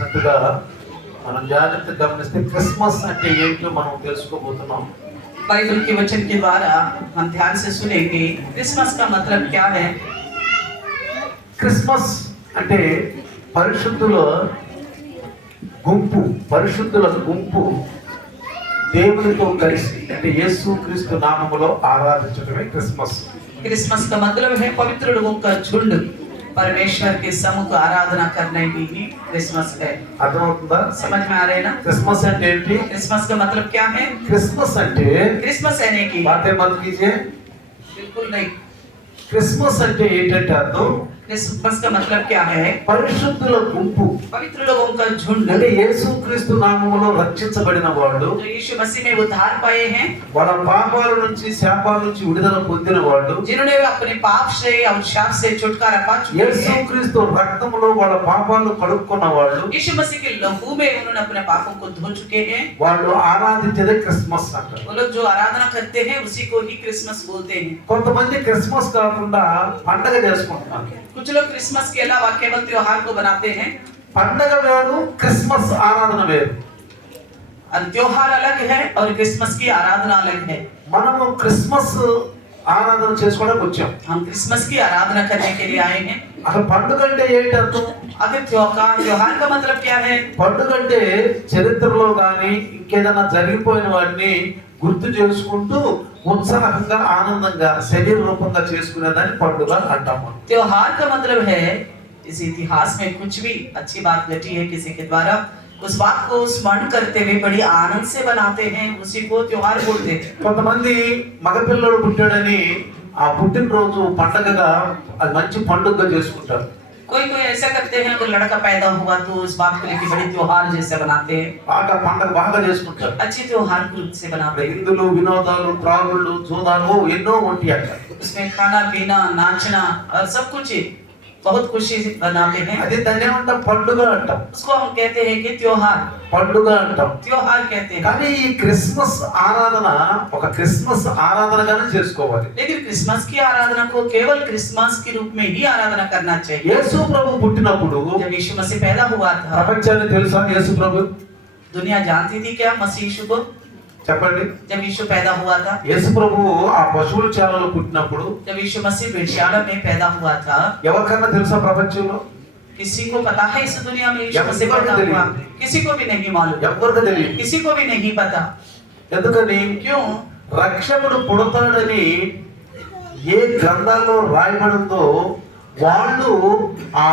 చేసినట్టుగా మనం జాగ్రత్తగా గమనిస్తే క్రిస్మస్ అంటే ఏంటో మనం తెలుసుకోబోతున్నాం. बाइबल के वचन के द्वारा हम ध्यान से सुनेंगे क्रिसमस का मतलब क्या है। క్రిస్మస్ అంటే పరిశుద్ధుల గుంపు, పరిశుద్ధుల గుంపు దేవునితో కలిసి అంటే యేసుక్రీస్తు నామములో ఆరాధించడమే క్రిస్మస్. क्रिसमस का मतलब है पवित्र लोगों का झुंड परमेश्वर के सम्मुख आराधना करने की ही क्रिसमस है। అర్థమవుతుందా? समझ में आ रहे हैं ना? క్రిస్మస్ అంటే ఏంటి? क्रिसमस का मतलब क्या है? క్రిస్మస్ అంటే क्रिसमस यानी कि బాతే మत कीजिए. बिल्कुल नहीं। క్రిస్మస్ అంటే ఏంటంటే అర్థం क्रिसमस का मतलब क्या है? పరిశుద్ధుల గుంపు पवित्र लोगों का झुंड అంటే యేసుక్రీస్తు నామములో రక్షించబడిన వాళ్ళు, जो यीशु मसीह में उद्धार पाए हैं, వాళ్ళ పాపాల నుంచి శాపాల నుంచి విడుదల పొందిన వాళ్ళు, जिन्होंने अपने पाप से और शाप से छुटकारा पा चुके हैं। యేసుక్రీస్తు రక్తములో వాళ్ళ పాపాలు కడుక్కున్న వాళ్ళు, यीशु मसीह के लहू में उन्होंने अपने पापों को धो चुके हैं। వాళ్ళు ఆరాధించేదే క్రిస్మస్ అంటారు. वो लोग जो आराधना करते हैं उसी को ही क्रिसमस बोलते हैं। కొంతమంది క్రిస్మస్ కాకుండా పండగ చేసుకుంటున్నారు. कुछ लोग क्रिसमस के अलावा केवल त्योहार को बनाते हैं। పండగ వేరు, క్రిస్మస్ ఆరాధన వేరు. और त्योहार अलग है और क्रिसमस की आराधना अलग है। మనము క్రిస్మస్ ఆరాధన చేసుకోవడానికి వచ్చాం. हम क्रिसमस की आराधना करने के लिए आए हैं। అసలు పండుగ అంటే ఏంటి అర్థం? अगर त्योहार का मतलब क्या है? పండుగ అంటే చరిత్రలో కానీ ఇంకేదైనా జరిగిపోయిన వాటిని గుర్తు చేసుకుంటూ ఉత్సాహంగా ఆనందంగా శరీర రూపంగా చేసుకునేదాన్ని పండుగ అంటాము. त्योहार का मतलब है इस इतिहास में कुछ भी अच्छी बात घटी है किसी के द्वारा, उस बात को स्मरण करते हुए बड़ी आनंद से बनाते हैं, उसी को त्योहार बोलते हैं। కొంతమంది మగపిల్లడు పుట్టాడని ఆ పుట్టినరోజు పండగగా అది మంచి పండుగగా చేసుకుంటారు. कोई कोई ऐसा करते हैं, अगर लड़का पैदा हुआ तो उस बात को लेकर बड़ी त्योहार जैसे बनाते हैं, బాగా పండగ బాగా చేసుకుంటారు. अच्छी त्योहार को से बनाते हैं। ఇందులు వినోదాలు త్రాగుళ్ళు జూదాలు ఎన్నో ఉంటాయి అక్కడ. उसमें खाना पीना नाचना और सब कुछ बहुत खुशी से बनाते हैं। అది దాన్ని ఏమంటాం? పండుగ అంటాం. उसको हम कहते हैं कि त्योहार, పండుగ అంటాం. त्योहार कहते हैं। కానీ ఈ క్రిస్మస్ ఆరాధన ఒక క్రిస్మస్ ఆరాధనగానే చేసుకోవాలి. लेकिन क्रिसमस की आराधना को केवल क्रिसमस के रूप में ही आराधना करना चाहिए। యేసు ప్రభు పుట్టినప్పుడు जब यीशु मसीह पैदा हुआ था, ప్రపంచాన్ని తెలుసా యేసు ప్రభు? दुनिया जानती थी क्या मसीह यीशु को? చెప్పండి. जब यीशु पैदा हुआ था, యేసు ప్రభు ఆ పశువుల చాలలో పుట్టినప్పుడు जब यीशु मसीह भेड़शाला में पैदा हुआ था, ఎవరికైనా తెలుసా ప్రపంచంలో? किसी को पता है इस दुनिया में यीशु मसीह पैदा हुआ? किसी को भी नहीं मालूम, ఎవరికి తెలియదు. किसी को भी नहीं पता। ఎందుకని? क्यों? రక్షకుడు పుడతాడని ఏ గ్రంథాల్లో రాయబడిందో వాళ్ళు ఆ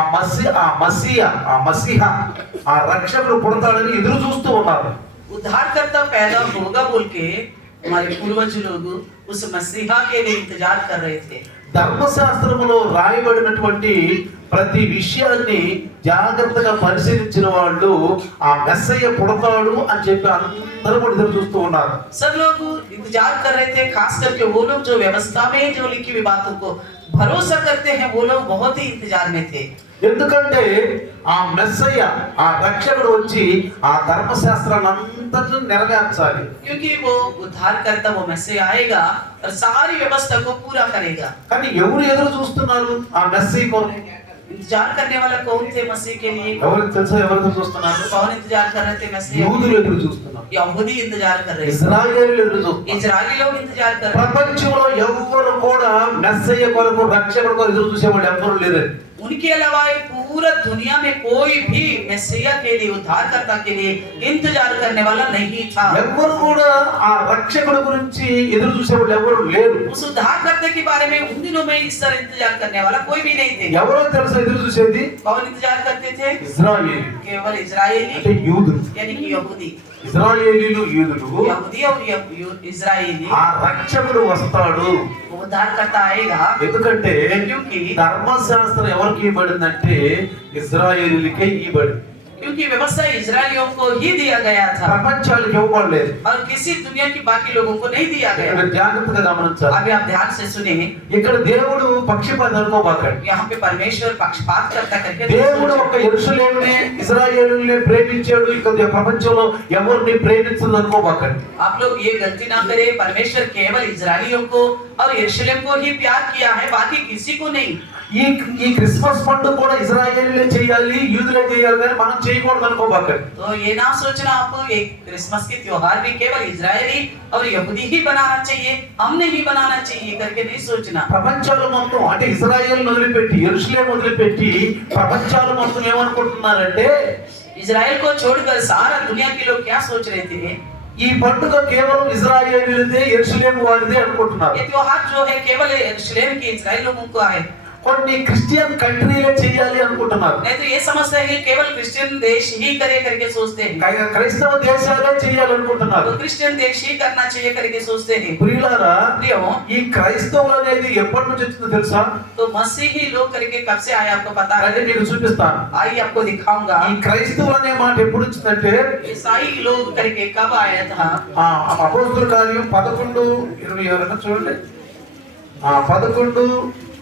మసీహ ఆ రక్షకుడు పుడతాడని ఎదురు చూస్తూ ఉన్నారు. उद्धारकर्ता पैदा होगा बोल के हमारे पूर्वज लोग उस मसीहा के लिए इंतजार कर रहे थे। ధర్మశాస్త్రములో రాయబడినటువంటి ప్రతి విషయాన్ని జాగ్రత్తగా పరిశీలించిన వాళ్ళు ఆ మెస్సయ్య పుడతాడు అని చెప్పి అందరూ కూడా ఎదురు చూస్తూ ఉన్నారు. सब लोग इंतजार कर रहे थे, खास करके वो लोग जो व्यवस्था में जो लिखी हुई बातों को भरोसा करते हैं, वो लोग बहुत ही इंतजार में थे। ఎందుకంటే ఆ మెస్సయ్య ఆ రక్షకుడు వచ్చి ఆ ధర్మశాస్త్రాన్ని అంతటిని నెరవేర్చాలి. क्योंकि वो उद्धारकर्ता वो मसीह आएगा और सारी व्यवस्था को पूरा करेगा। కానీ ఎవరు ఎదురు చూస్తున్నారు ఆ మెస్సయ్య కొరకు? इंतजार करने वाला कौन थे मसीह के लिए? ఎవరికి తెలుసా? ఎవరు ఎదురు చూస్తున్నారు? कौन इंतजार कर रहे थे मसीह? యూదులు ఎదురు చూస్తున్నారు. यहूदी इंतजार कर रहे थे, ఇశ్రాయేలీయులు ఎదురు చూస్తున్నారు. इजरायली लोग इंतजार कर रहे थे। ప్రపంచంలో ఎవరు కూడా మెస్సయ్య కొరకు రక్షకుడు కొరకు ఎదురు చూసేవాడు ఎవరు లేరు. उनके अलावा ये पूरा दुनिया में कोई भी मसीहा के लिए उद्धारकर्ता के लिए इंतजार करने वाला नहीं था। ఎవరు కూడా ఆ రక్షకుడి గురించి ఎదురు చూసేవాళ్ళు ఎవరు లేరు. उस उद्धारकर्ता के बारे में उन दिनों में इस तरह इंतजार करने वाला कोई भी नहीं थे। ఎవరో తెలుసా ఎదురు చూసేది? कौन इंतजार करते थे? ఇశ్రాయేలీయులు केवल इजरायली అంటే యూదులు. यानी कि यहूदी, ఇశ్రాయేలీయులు యూదులు यहूदी और इजरायली। ఆ రక్షకుడు వస్తాడు. वो उद्धारकर्ता आएगा। ఎందుకంటే क्योंकि ధర్మశాస్త్రం ఎవరికి ఇవ్వబడిందంటే ఇశ్రాయేలీయులకే ఇవ్వబడింది. क्योंकि व्यवस्था इजरायलियों को ही दिया गया था ప్రపంచానికి ఇవ్వబడలేదు. और किसी दुनिया की बाकी लोगों को नहीं दिया गया। ఇక్కడ జాగ్రత్తగా గమనించాలి. अभी आप ध्यान से सुने, ఇక్కడ దేవుడు పక్షపాతం అనుకోబాకండి. यहाँ पे परमेश्वर पक्षपात करता करके దేవుడు ఒక యెరూషలేముని ఇశ్రాయేలుని ప్రేమించాడు, ఇక ప్రపంచంలో ఎవరిని ప్రేమించదు అనుకోబాకండి. आप लोग ये गलती ना करें, परमेश्वर केवल इजरायलियों को और यरूशलेम को ही प्यार किया है, बाकी किसी को नहीं। ఈ క్రిస్మస్ పండుగ కూడా ఇజ్రాయేలీలే చేయాలి, యూదులే చేయాలి కానీ మనం చేయకూడదు అనుకోబాకండి. तो ये ना सोचना आपको ये क्रिसमस के त्योहार भी केवल इजरायली और यहूदी ही बनाना चाहिए, हमने ही बनाना चाहिए करके नहीं सोचना। ప్రపంచాలు మొత్తం అంటే ఇజ్రాయేల్ వదిలిపెట్టి యెరూషలేం వదిలిపెట్టి ప్రపంచాలు మొత్తం ఏమనుకుంటున్నారంటే इजराइल को छोड़कर सारा दुनिया के लोग क्या सोच रहे थे, ఈ పండుగ కేవలం ఇజ్రాయేలీలదే యెరూషలేం వారిదే అనుకుంటున్నారు. ये त्योहार जो है केवल यरूशलेम के इजराइल लोगों का है। కొన్ని క్రిస్టియన్ కంట్రీలే చేయాలి అనుకుంటున్నారు. नहीं तो ये समझते हैं कि केवल क्रिश्चियन देश ही करे करके सोचते हैं, క్రైస్తవ దేశాలే చేయాలనుకుంటున్నారు. तो क्रिश्चियन देश ही करना चाहिए करके सोचते हैं। ప్రియులారా, प्रियो, ఈ క్రైస్తవులు అనేది ఎప్పటి నుంచి వచ్చిందో తెలుసా? तो मसीही लोग करके कब से आया आपको पता है? అంటే మీకు చూపిస్తాను. आइए आपको दिखाऊंगा ఈ క్రైస్తవులు అనే మాట ఎప్పుడు వచ్చిందంటే ईसाई लोग करके कब आया था। అపోస్తుల కార్యం 11:20 ఎవరైనా చూడండి. 11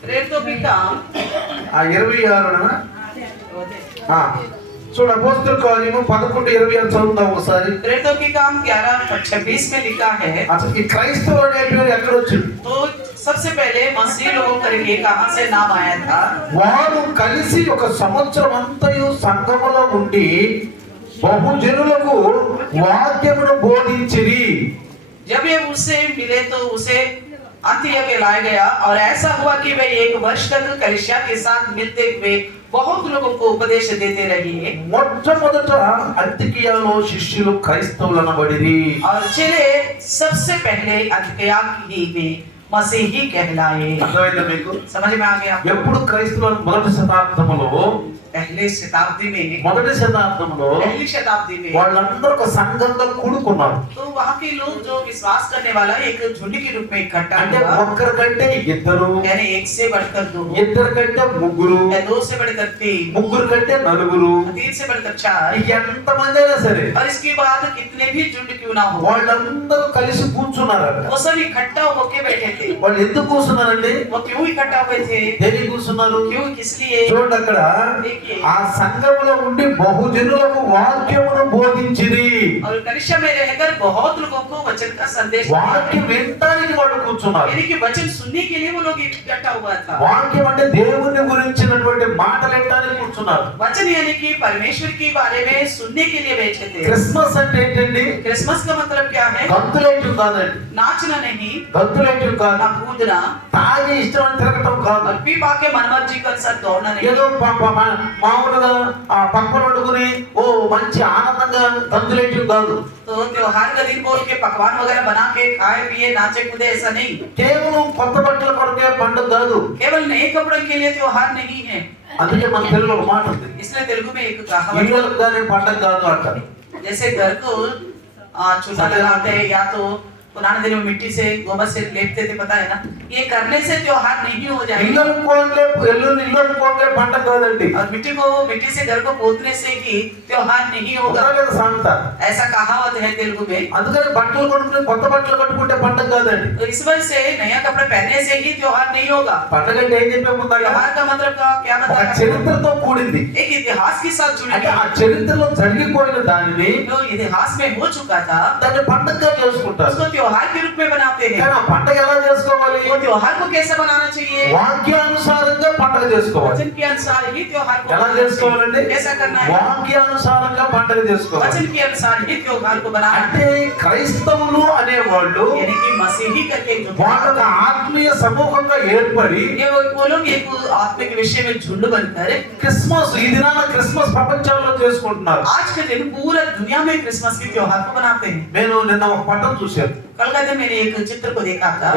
प्रेरितों की काम 26 చూడు. అపోస్తుల కార్యము 11:26 చదువుదాం ఒకసారి. प्रेरितों की काम 11:26 में लिखा है। అసలు ఈ క్రైస్తవులు అనే పేరు ఎక్కడ వచ్చింది? तो सबसे पहले मसीह लोगों करके कहां से नाम आया था? వారు కలిసి ఒక సంవత్సరం అంతయు సంఘములో ఉండి బహుజనులకు వాక్యమును బోధించిరి. जब ये उससे मिले तो उसे अंतियक लाया गया और ऐसा हुआ कि वे 1 वर्ष तक कलीसिया के साथ मिलते हुए बहुत लोगों को उपदेश देते रहे। మొట్టమొదట అంతికియాలో శిష్యులు క్రైస్తవులు అనబడిరి. और चले सबसे पहले अंतियक ही में मसीही कहलाए। అర్థమైందా మీకు? समझ में आ गया? ఎప్పుడు క్రైస్తవులు మొదటి శతాబ్దంలో पहले शताब्दी में पहली शताब्दी में వాళ్ళందరూ ఒక సంఘంగా కూడుకున్నారు. तो वहाँ के लोग जो विश्वास करने वाला एक झुंड के रूप में इकट्ठा అంటే हुआ, ఒక్కరికంటే ఇద్దరు, यानी 1 से बढ़कर 2, ఇద్దరు కంటే ముగ్గురు, या 2 से बढ़कर 3, ముగ్గురు కంటే నలుగురు, 3 से बढ़कर 4, ఎంత మంది అయినా సరే और इसके बाद कितने भी झुंड क्यों ना हो, వాళ్ళందరూ కలిసి కూర్చున్నారంట. वो सब इकट्ठा होके बैठे थे। వాళ్ళు ఎందుకు కూర్చున్నారండి? वो क्यों इकट्ठा हुए थे? దేనికి కూర్చున్నారు? क्यों, किस लिए? చూడండి, అక్కడ ఆ సంఘములో ఉండి బహుజనులకు వాక్యమును బోధించిరి. और कलीसिया में रहकर बहुत लोगों को वचन का संदेश दिया। వాక్యం వినడానికి వాళ్ళు కూర్చున్నారు. यानी कि वचन सुनने के लिए वो लोग इकट्ठा हुआ था। వాక్యం అంటే దేవుని గురించినటువంటి మాటలు వినడానికి కూర్చున్నారు. वचन यानी कि परमेश्वर के बारे में सुनने के लिए बैठे थे। క్రిస్మస్ అంటే ఏంటండి? क्रिसमस का मतलब क्या है? గంతులేయటం కాదండి. नाचना नहीं, గంతులేయటం కాదు. ना कूदना, తాగి ఇష్టం తిరగటం కాదు. और पी पा के मनमर्जी के अनुसार दौड़ना नहीं। ఏదో మామూలుగా పక్కన వండుకుని ఓ మంచి ఆనందంగా గంతులేయటం కాదు. तो त्योहार का दिन बोल के पकवान वगैरह बना के खाए पिए नाचे कूदे, ऐसा नहीं। కేవలం కొత్త బట్టల కొరకే పండుగ కాదు. केवल नए कपड़ों के लिए त्योहार नहीं है। అందుకే మన తెలుగులో ఒక మాట ఉంది, इसलिए तेलुगु में एक कहावत, ఇళ్ళకు కానీ పండుగ కాదు అంటారు. जैसे घर को चूल्हा लगाते हैं या तो पुराने दिनों में मिट्टी से गोबर से लेपते थे, पता है ना, ये करने से त्योहार नहीं हो जाएगा। ఇల్లు అనుకోండి పండుగ కాదండి. और मिट्टी से घर को पोतने से ही त्योहार नहीं होगा, సామెత. ऐसा कहावत है तेलुगु में। అందుకని బట్టలు కొనుక్కుని కొత్త బట్టలు కట్టుకుంటే పండుగ కాదండి. तो इस वजह से नया कपड़ा पहनने से ही त्योहार नहीं होगा। పండుగ అంటే ఏం చెప్పే ముందు त्योहार का मतलब क्या ఒక बताया? చరిత్రతో కూడింది. एक इतिहास के साथ जुड़ी అంటే ఆ हुई। చరిత్రలో జరిగిపోయిన దానిని जो इतिहास में हो चुका था దాన్ని పండుగగా చేసుకుంటారు. उसको त्योहार के रूप में बनाते हैं। కానీ ఆ పండుగ ఎలా చేసుకోవాలి? वो त्योहार को कैसे बनाना चाहिए? వాక్యానుసారంగా పండుగ చేసుకోవాలి. वचन के अनुसार ही त्योहार को ఎలా बनाना చేసుకోవాలండి? चाहिए। कैसा करना है? వాక్యానుసారంగా పండుగ చేసుకోవాలి. वचन के अनुसार ही त्योहार को बनाना है। అంటే క్రైస్తవులు అనేవాళ్ళు यानी कि मसीही करके जो వాళ్ళ ఆత్మీయ సమూహంగా ఏర్పడి ये वो लोग एक आत्मिक विषय में झुंड बनकर క్రిస్మస్ ఈ దినాన క్రిస్మస్ ప్రపంచంలో చేసుకుంటున్నారు. आज के दिन पूरा दुनिया में क्रिसमस के त्योहार को मनाते हैं। నేను నిన్న ఒక పటం చూశాను. कल का दिन मैंने एक चित्र को देखा था,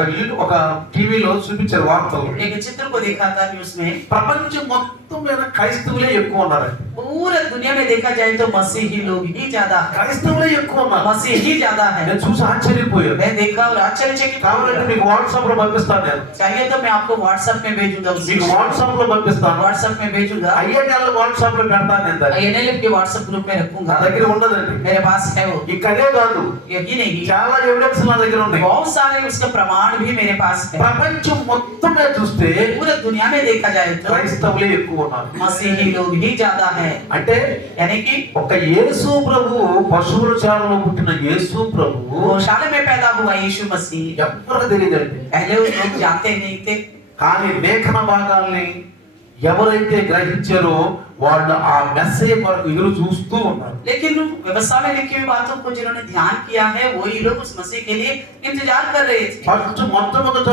ఒక టీవీలో చూపించారు వార్తలు. एक चित्र को देखा था न्यूज़ में। ప్రపంచం మొత్తం మీద క్రైస్తవులే ఎక్కువ ఉన్నారండి. पूरा दुनिया में देखा जाए तो मसीही लोग ही ज्यादा है, క్రైస్తవులే ఎక్కువ ఉన్నారు. मसीही ज्यादा है। నేను చూసి ఆశ్చర్యపోయాను. मैं देखा और आश्चर्यचकित కావాలంటే మీకు వాట్సాప్ లో పంపిస్తాను. నేను चाहिए तो मैं आपको व्हाट्सएप में भेजूंगा, మీకు వాట్సాప్ లో పంపిస్తాను. व्हाट्सएप में भेजूंगा। INL వాట్సాప్ లో పెడతాను. నేను దాన్ని INLF के व्हाट्सएप ग्रुप में నా रखूंगा, దగ్గర ఉండదండి. मेरे पास है वो। ఇక్కడే కాదు, यही नहीं, చాలా ఎవిడెన్స్ నా దగ్గర ఉన్నాయి. बहुत सारे उसका प्रमाण भी मेरे पास है। ప్రపంచం మొత్తం మీద చూస్తే पूरा दुनिया में देखा जाए तो క్రైస్తవులే ఎక్కువ ఉన్నారు. मसीही लोग ही ज्यादा है। అంటే यानी कि ఒక యేసు ప్రభు, పశువుల చాలలో పుట్టిన యేసు ప్రభు गौशाला में पैदा हुआ यीशु मसीह ఎవరికి తెలియదండి. पहले वो लोग जानते नहीं थे, కానీ లేఖన భాగాల్ని ఎవరైతే గ్రహించారో వాళ్ళు ఆ మెస్సయ్య కొరకు ఎదురు చూస్తూ ఉన్నారు. लेकिन व्यवस्था में लिखी हुई बातों को जिन्होंने ध्यान किया है वही लोग उस मसीह के लिए इंतजार कर रहे थे। ఫస్ట్ మొట్టమొదట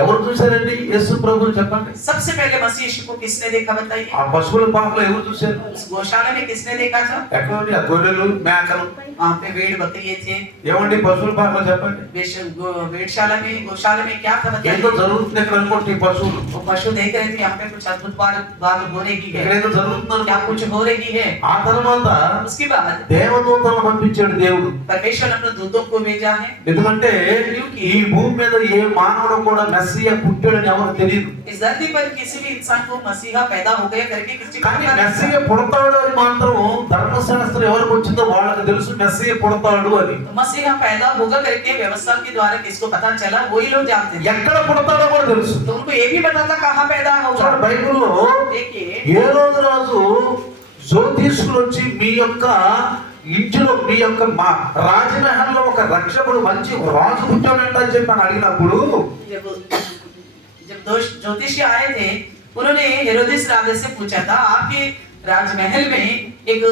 ఎవరు చూశారండి యేసు ప్రభువుని చెప్పండి? सबसे पहले मसीह यीशु को किसने देखा बताइए? ఆ పశువుల పాకలో ఎవరు చూశారు? उस गौशाला में किसने देखा था? ఎక్కడండి ఆ గొర్రెలు మేకలు? वहाँ पे भेड़ बकरी थे। ఏమండి పశువుల పాకలో చెప్పండి? भेड़शाला में गौशाला में क्या था ఏదో बताइए? జరుగుతుంది ఇక్కడ అనుకోండి ఈ పశువులు. वो पशु देख रहे थे यहाँ पे कुछ अद्भुत बात हो रही ఇక్కడ है, ఏదో జరుగుతుంది क्या అనుకోండి. कुछ हो रही है। ఆ తర్వాత उसके बाद దేవదూతలను పంపించాడు దేవుడు. परमेश्वर ने अपने दूतों को भेजा है, ఎందుకంటే ఈ భూమి మీద ఏ మానవుడు కూడా మెస్సియా పుట్టాడని ఎవరు తెలియదు. इस धरती पर किसी भी इंसान को मसीहा पैदा हो गया करके किसी को కానీ पता नहीं మెస్సియా పుడతాడు అని మాత్రం ధర్మశాస్త్రం ఎవరికి వచ్చిందో వాళ్ళకి తెలుసు మెస్సియా పుడతాడు అని. था। मसीहा पैदा होगा करके व्यवस्था के द्वारा किसको पता चला वही लोग जानते थे। ఎక్కడ పుడతాడో కూడా తెలుసు. तो उनको ये भी पता था कहाँ पैदा होगा। చూడండి బైబిల్లో देखिए ఏ రోజు రాజు జ్యోతిష్కులు వచ్చి మీ యొక్క ఇంటిలో మీ యొక్క మా రాజమహల్లో ఒక రక్షకుడు మంచి రాజు పుట్టాడంట అని చెప్పి అని అడిగినప్పుడు जब जब ज्योतिषी आए थे उन्होंने हेरोदेस राजा से पूछा था आपके राजमहल में एक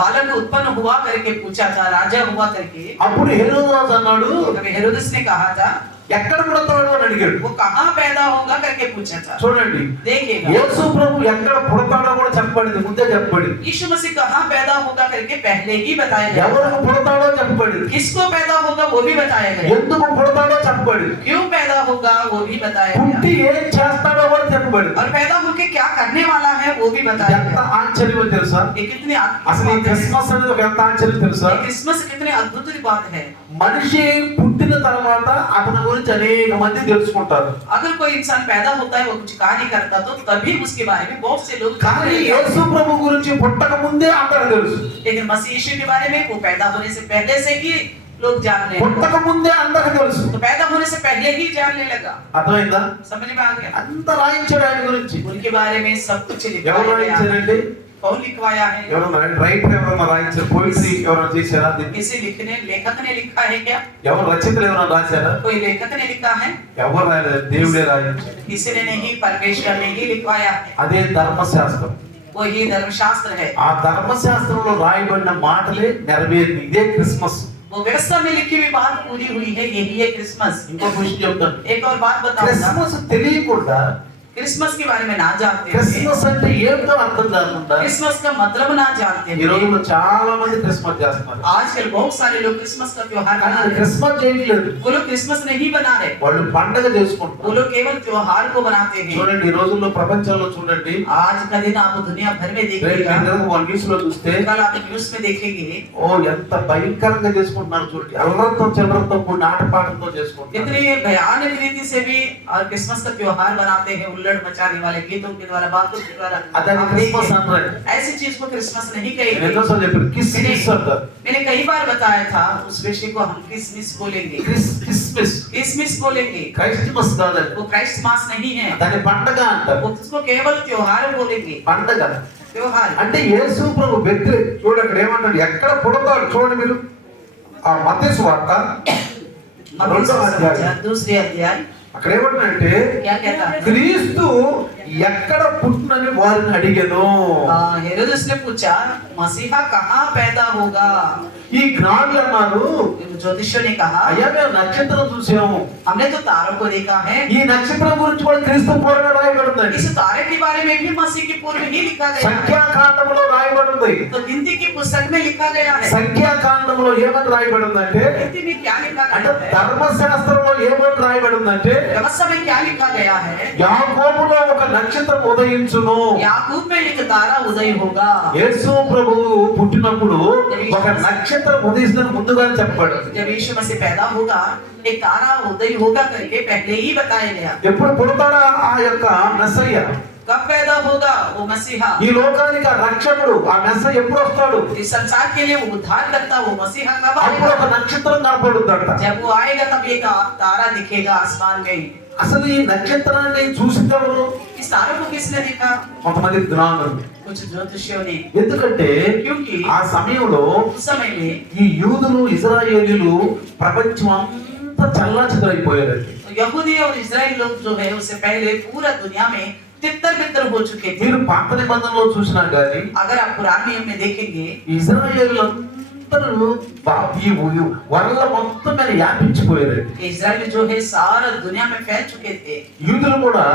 बालक उत्पन्न हुआ करके पूछा था, राजा हुआ करके। అప్పుడు హేరోదు రాజు అన్నాడు तब हेरोदेस ने कहा था ఎక్కడ పుడతాడు అని అడిగాడు. वो कहाँ पैदा होगा करके पूछा था। చూడండి देखिएगा యేసు ప్రభు ఎక్కడ పుడతాడో కూడా చెప్పబడింది, ముందే చెప్పబడింది. यीशु मसीह कहाँ पैदा होगा करके पहले ही बताया गया। ఎవరికి పుడతాడో చెప్పబడింది, किसको पैदा होगा वो भी बताया गया, ఎందుకు పుడతాడో చెప్పబడింది, क्यों पैदा होगा वो भी बताया పుట్టి गया, ఏం చేస్తాడో కూడా చెప్పబడింది. और पैदा होके क्या करने वाला है वो भी बताया ఎంత गया। ఆశ్చర్యమో తెలుసా? ये कितनी అసలు ఈ बात है। క్రిస్మస్ అనేది ఒక ఎంత ఆశ్చర్యం తెలుసా? ये क्रिसमस कितनी अद्भुत बात है। మనిషి పుట్టిన తర్వాత అతని గురించి అనేక మంది తెలుసుకుంటారు. अगर कोई इंसान पैदा होता है वो कुछ कार्य करता तो तभी उसके बारे में बहुत से लोग కానీ जानते हैं। యేసు ప్రభు గురించి పుట్టక ముందే అందరికి తెలుసు. लेकिन मसीह यीशु के बारे में वो पैदा होने से पहले से ही लोग जानने लगे। పుట్టక ముందే అందరికి తెలుసు. तो पैदा होने से पहले ही जानने लगा। అర్థమైందా? समझ में आ गया? అంత రాయించాడు ఆయన గురించి. उनके बारे में सब कुछ ఎవరు लिखवाया गया। రాయించారండి? कौन लिखवाया है? ఎవరన్నా రైటర్ ఎవరన్నా రాయించారు? పోయిట్రీ ఎవరన్నా చేశారా? किसी लेखक ने लिखा है क्या? ఎవరు రచయితలు ఎవరన్నా రాశారా? कोई लेखक ने लिखा है? ఎవరు రాయలేదు, దేవుడే రాయించాడు. किसी ने नहीं, परमेश्वर ने ही लिखवाया है। అదే ధర్మశాస్త్రం. वो ही धर्मशास्त्र है। ఆ ధర్మశాస్త్రంలో రాయబడిన మాటలే నెరవేరింది. ఇదే క్రిస్మస్. वो व्यवस्था में लिखी हुई बात पूरी हुई है, यही है क्रिसमस। ఇంకో విషయం చెప్తాను. एक और बात बताऊंगा, క్రిస్మస్ తెలియకుండా क्रिसमस के बारे में ना जानते हुए, క్రిస్మస్ అంటే ఏంటో అర్థం కాకుండా क्रिसमस का मतलब ना जानते ఈ हुए, రోజుల్లో చాలా మంది క్రిస్మస్ చేస్తున్నారు. आजकल बहुत सारे लोग क्रिसमस का त्योहार కానీ मना అది रहे हैं। క్రిస్మస్ చేయట్లేదు, वो लोग क्रिसमस नहीं बना रहे, వాళ్ళు పండగ वो చేసుకుంటారు. लोग केवल त्योहार को बनाते हैं। చూడండి ఈ రోజుల్లో ప్రపంచంలో చూడండి, आज का दिन आप दुनिया भर में రేపు देखिएगा, వాళ్ళు న్యూస్ లో చూస్తే कल आप न्यूज में देखेंगे ఓ ఎంత భయంకరంగా చేసుకుంటున్నారు. చూడండి అల్లరితో చిల్లరతో కూడిన ఆటపాటలతో చేసుకుంటున్నారు. इतनी भयानक रीति से भी क्रिसमस का त्योहार बनाते हैं, उल्लड़ मचाने वाले गीतों के द्वारा, बातों के द्वारा। అదే आप క్రిస్మస్ देखिए, అంటారు. ऐसी चीज को क्रिसमस नहीं నేను कहेंगे। ఎన్నోసార్లు చెప్పాను, కిస్మిస్ అంటారు. मैंने कई बार बताया था उस विषय को हम क्रिसमस बोलेंगे, కిస్మిస్ क्रिसमस बोलेंगे। క్రైస్టమస్ కాదండి, वो क्राइस्ट मास नहीं है, దాని పండగ అంటారు. वो उसको केवल त्योहार बोलेंगे, పండగ त्योहार। అంటే యేసు ప్రభు వ్యక్తి. చూడండి అక్కడ ఏమంటాడు, ఎక్కడ పుడతాడు చూడండి మీరు. ఆ మత్తయి సువార్త రెండో అధ్యాయం दूसरे अध्याय అక్కడ ఏమంటాడంటే क्या कहता है? క్రీస్తు ఎక్కడ పుట్టునని వారిని అడిగెను. हेरोदेस ने पूछा मसीहा कहाँ पैदा होगा। ఈ జ్ఞానులు అన్నారు, ज्योतिषियों ने कहा అయ్యా మేము నక్షత్రం చూసాము. हमने तो तारों को देखा है, ఈ నక్షత్రం గురించి కూడా క్రీస్తు పూర్వమే రాయబడింది. इस तारे के बारे में भी मसीह की पूर्व ही लिखा गया है। సంఖ్యాకాండంలో రాయబడింది. तो गिनती की पुस्तक में लिखा गया है। సంఖ్యాకాండంలో ఏమని రాయబడిందంటే, गिनती में क्या लिखा అంటే गया है? ధర్మశాస్త్రంలో ఏమని రాయబడిందంటే, व्यवस्था में क्या लिखा गया है? యాకోబులో ఒక నక్షత్రం ఉదయించును. याकूब में एक तारा उदय होगा। యేసు ప్రభువు పుట్టినప్పుడు ఒక నక్షత్రం ఉదయిస్తుందని ముందుగానే చెప్పబడింది. जब यीशु मसीह पैदा होगा एक तारा उदय होगा करके पहले ही बताया गया। ఎప్పుడు పుడతాడా ఆ యొక్క మెస్సయ్య? कब पैदा होगा वो मसीहा? ఈ లోకానికి ఆ రక్షకుడు, ఆ మెస్సయ్య ఎప్పుడు వస్తాడు? इस संसार के लिए वो उद्धार करता वो मसीहा कब అప్పుడు ఒక आएगा? నక్షత్రం కనపడుతుందంట. जब वो आएगा तब एक तारा दिखेगा आसमान में। అసలు ఈ నక్షత్రాన్ని చూసిందెవరు? इस तारे को किसने देखा? కొంతమంది జ్ఞానులు. कुछ ज्योतिषियों ने। ఎందుకంటే क्योंकि ఆ సమయంలో उस समय में ఈ యూదులు ఇజ్రాయేలీలు ప్రపంచం అంతా చల్లాచెదరైపోయారండి. यहूदी और इस्राएल लोग जो है उससे पहले पूरा दुनिया में तितर बितर हो चुके थे। మీరు పాత నిబంధనలో చూసినా గానీ अगर आप पुराने नियम में देखेंगे ఇజ్రాయేలులందరూ ఈ వరల మొత్తం మీద వ్యాపించిపోయారు. इजराइल जो है सारा दुनिया में फैल चुके थे। యూదులు కూడా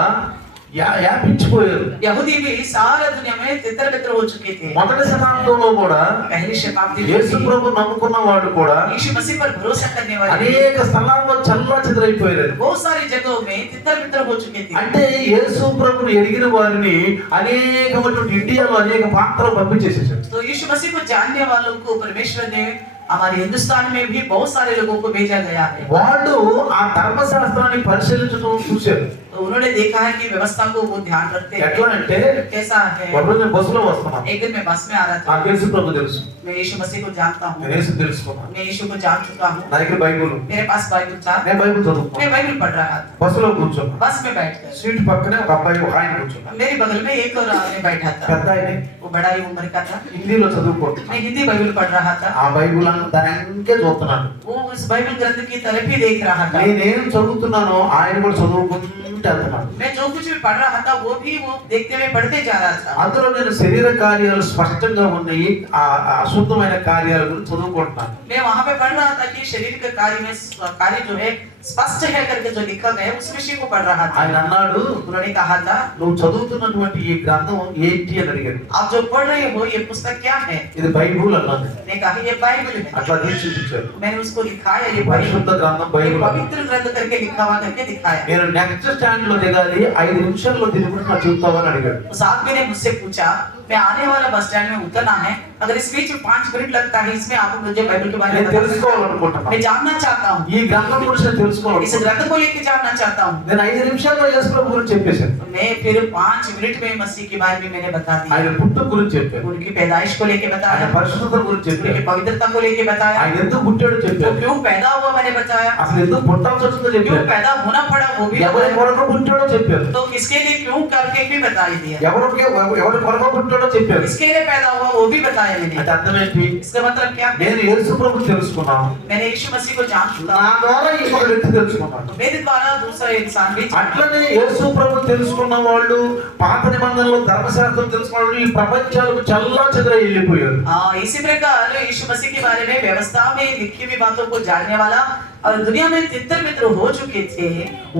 వ్యాపించిపోయారు. यहूदी भी सारा दुनिया में तितर बितर हो चुके थे। మొదటి శతాబ్దంలో కూడా पहली शताब्दी యేసు में ప్రభు నమ్ముకున్న వాడు కూడా यीशु मसीह पर भरोसा करने वाले అనేక స్థలాల్లో చల్లా చెదరైపోయారు. बहुत सारी जगहों में तितर बितर हो चुके थे। అంటే యేసు ప్రభుని ఎరిగిన వారిని అనేకమైనటువంటి ఇండియాలో అనేక ప్రాంతాలు పంపించేసేసారు. तो यीशु मसीह को जानने वालों को परमेश्वर ने हमारे हिंदुस्तान में भी बहुत सारे लोगों को भेजा गया है। వాళ్ళు ఆ ధర్మశాస్త్రాన్ని పరిశీలించడం చూశారు. तो उन्होंने देखा है कि व्यवस्था को वो ध्यान रखते हैं। ఎట్లా అంటే कैसा है? ఒకరోజు నేను బస్సులో వస్తున్నాను. एक दिन मैं बस में आ रहा था। నాకు యేసు ప్రభు తెలుసు. मैं यीशु मसीह को जानता हूँ। నేను యేసు తెలుసుకున్నాను. मैं यीशु को जान चुका हूँ। నా దగ్గర బైబిల్ ఉంది. मेरे पास बाइबल था। నేను బైబిల్ చదువుకున్నాను. मैं बाइबल पढ़ रहा था। బస్సులో కూర్చున్నా. बस में बैठकर సీట్ పక్కనే ఒక అబ్బాయి ఒక ఆయన కూర్చున్నా. मेरे बगल में एक और आदमी बैठा था। పెద్ద ఆయన वो बड़ा ही उम्र का था। హిందీలో చదువుకుంటున్నా. मैं हिंदी बाइबल पढ़ रहा था। ఆ బైబిల్ దానికే చూస్తున్నాను. वो उस बाइबल ग्रंथ की तरफ ही देख रहा था। నేనేం చదువుతున్నానో ఆయన కూడా చదువుకుంటూ వెళ్తున్నాను. मैं जो कुछ भी पढ़ रहा था वो भी वो देखते हुए पढ़ते जा रहा था। అందులో నేను శరీర కార్యాలు స్పష్టంగా ఉన్నాయి. ఆ అశుద్ధమైన కార్యాల గురించి చదువుకుంటున్నాను. मैं वहां पे पढ़ रहा था कि शरीर के कार्य में कार्य जो है स्पष्ट है करके जो लिखा गया है उस विषय को पढ़ रहा था। ఆయన అన్నాడు, उन्होंने कहा था నువ్వు చదువుతున్నటువంటి ఈ గ్రంథం ఏంటి అని అడిగాడు. आप जो पढ़ रहे हो ये पुस्तक क्या है? ఇది బైబిల్ అన్నాను. मैंने कहा ये बाइबल है। అట్లా తీసి చూపించాడు. मैंने उसको दिखाया ये పరిశుద్ధ గ్రంథం ये బైబిల్. पवित्र ग्रंथ करके लिखा हुआ करके दिखाया। నేను నెక్స్ట్ స్టాండ్ లో దిగాలి 5 నిమిషాల్లో దీని గురించి నాకు చెప్తావని అడిగాడు. उस आदमी ने मुझसे पूछा मैं आने वाला बस स्टैंड में उतरना है, अगर इस बीच में 5 मिनट लगता है इसमें आप मुझे बाइबल के बारे में నేను बता सकते తెలుసుకోవాలనుకుంటున్నాను. हैं? मैं जानना चाहता हूँ। ఈ గ్రంథం గురించి నేను इस తెలుసుకోవాలనుకుంటున్నాను. ग्रंथ को लेके जानना चाहता हूँ। నేను 5 నిమిషాల్లో యేసు ప్రభు గురించి చెప్పేశాను. मैं फिर 5 मिनट में मसीह के बारे में मैंने बता दिया। ఆయన పుట్టుక గురించి చెప్పాను. उनकी पैदाइश को लेके ఆయన बताया, పరిశుద్ధత గురించి उनकी చెప్పాను. पवित्रता को लेके बताया, ఆయన ఎందుకు పుట్టాడో वो చెప్పాను. क्यों पैदा हुआ मैंने बताया, అసలు ఎందుకు పుట్టాల్సి వచ్చిందో क्यों చెప్పాను. पैदा होना पड़ा वो भी ఎవరి बताया, కొరకు పుట్టాడో చెప్పాను. तो किसके लिए क्यों करके भी बता ही दिया, ఎవరి కొరకు పుట్టాడో చెప్పాను. किसके लिए पैदा हुआ वो भी बताया मैंने। అంటే అర్థం ఏంటి? इसका मतलब क्या? నేను యేసు ప్రభు తెలుసుకున్నాను. मैंने यीशु मसीह को जान चुका నా ద్వారా ఇంకొక వ్యక్తి తెలుసుకున్నాను. तो मेरे द्वारा दूसरा इंसान भी जाना। అట్లనే యేసు ప్రభు తెలుసుకున్న వాళ్ళు, పాత నిబంధనలో ధర్మశాస్త్రం తెలుసుకున్న వాళ్ళు ఈ ప్రపంచాలకు చల్లా చెదరై వెళ్ళిపోయారు. इसी प्रकार यीशु मसीह के बारे में व्यवस्था में लिखी हुई बातों को जानने वाला और दुनिया में तितर बितर हो चुके थे।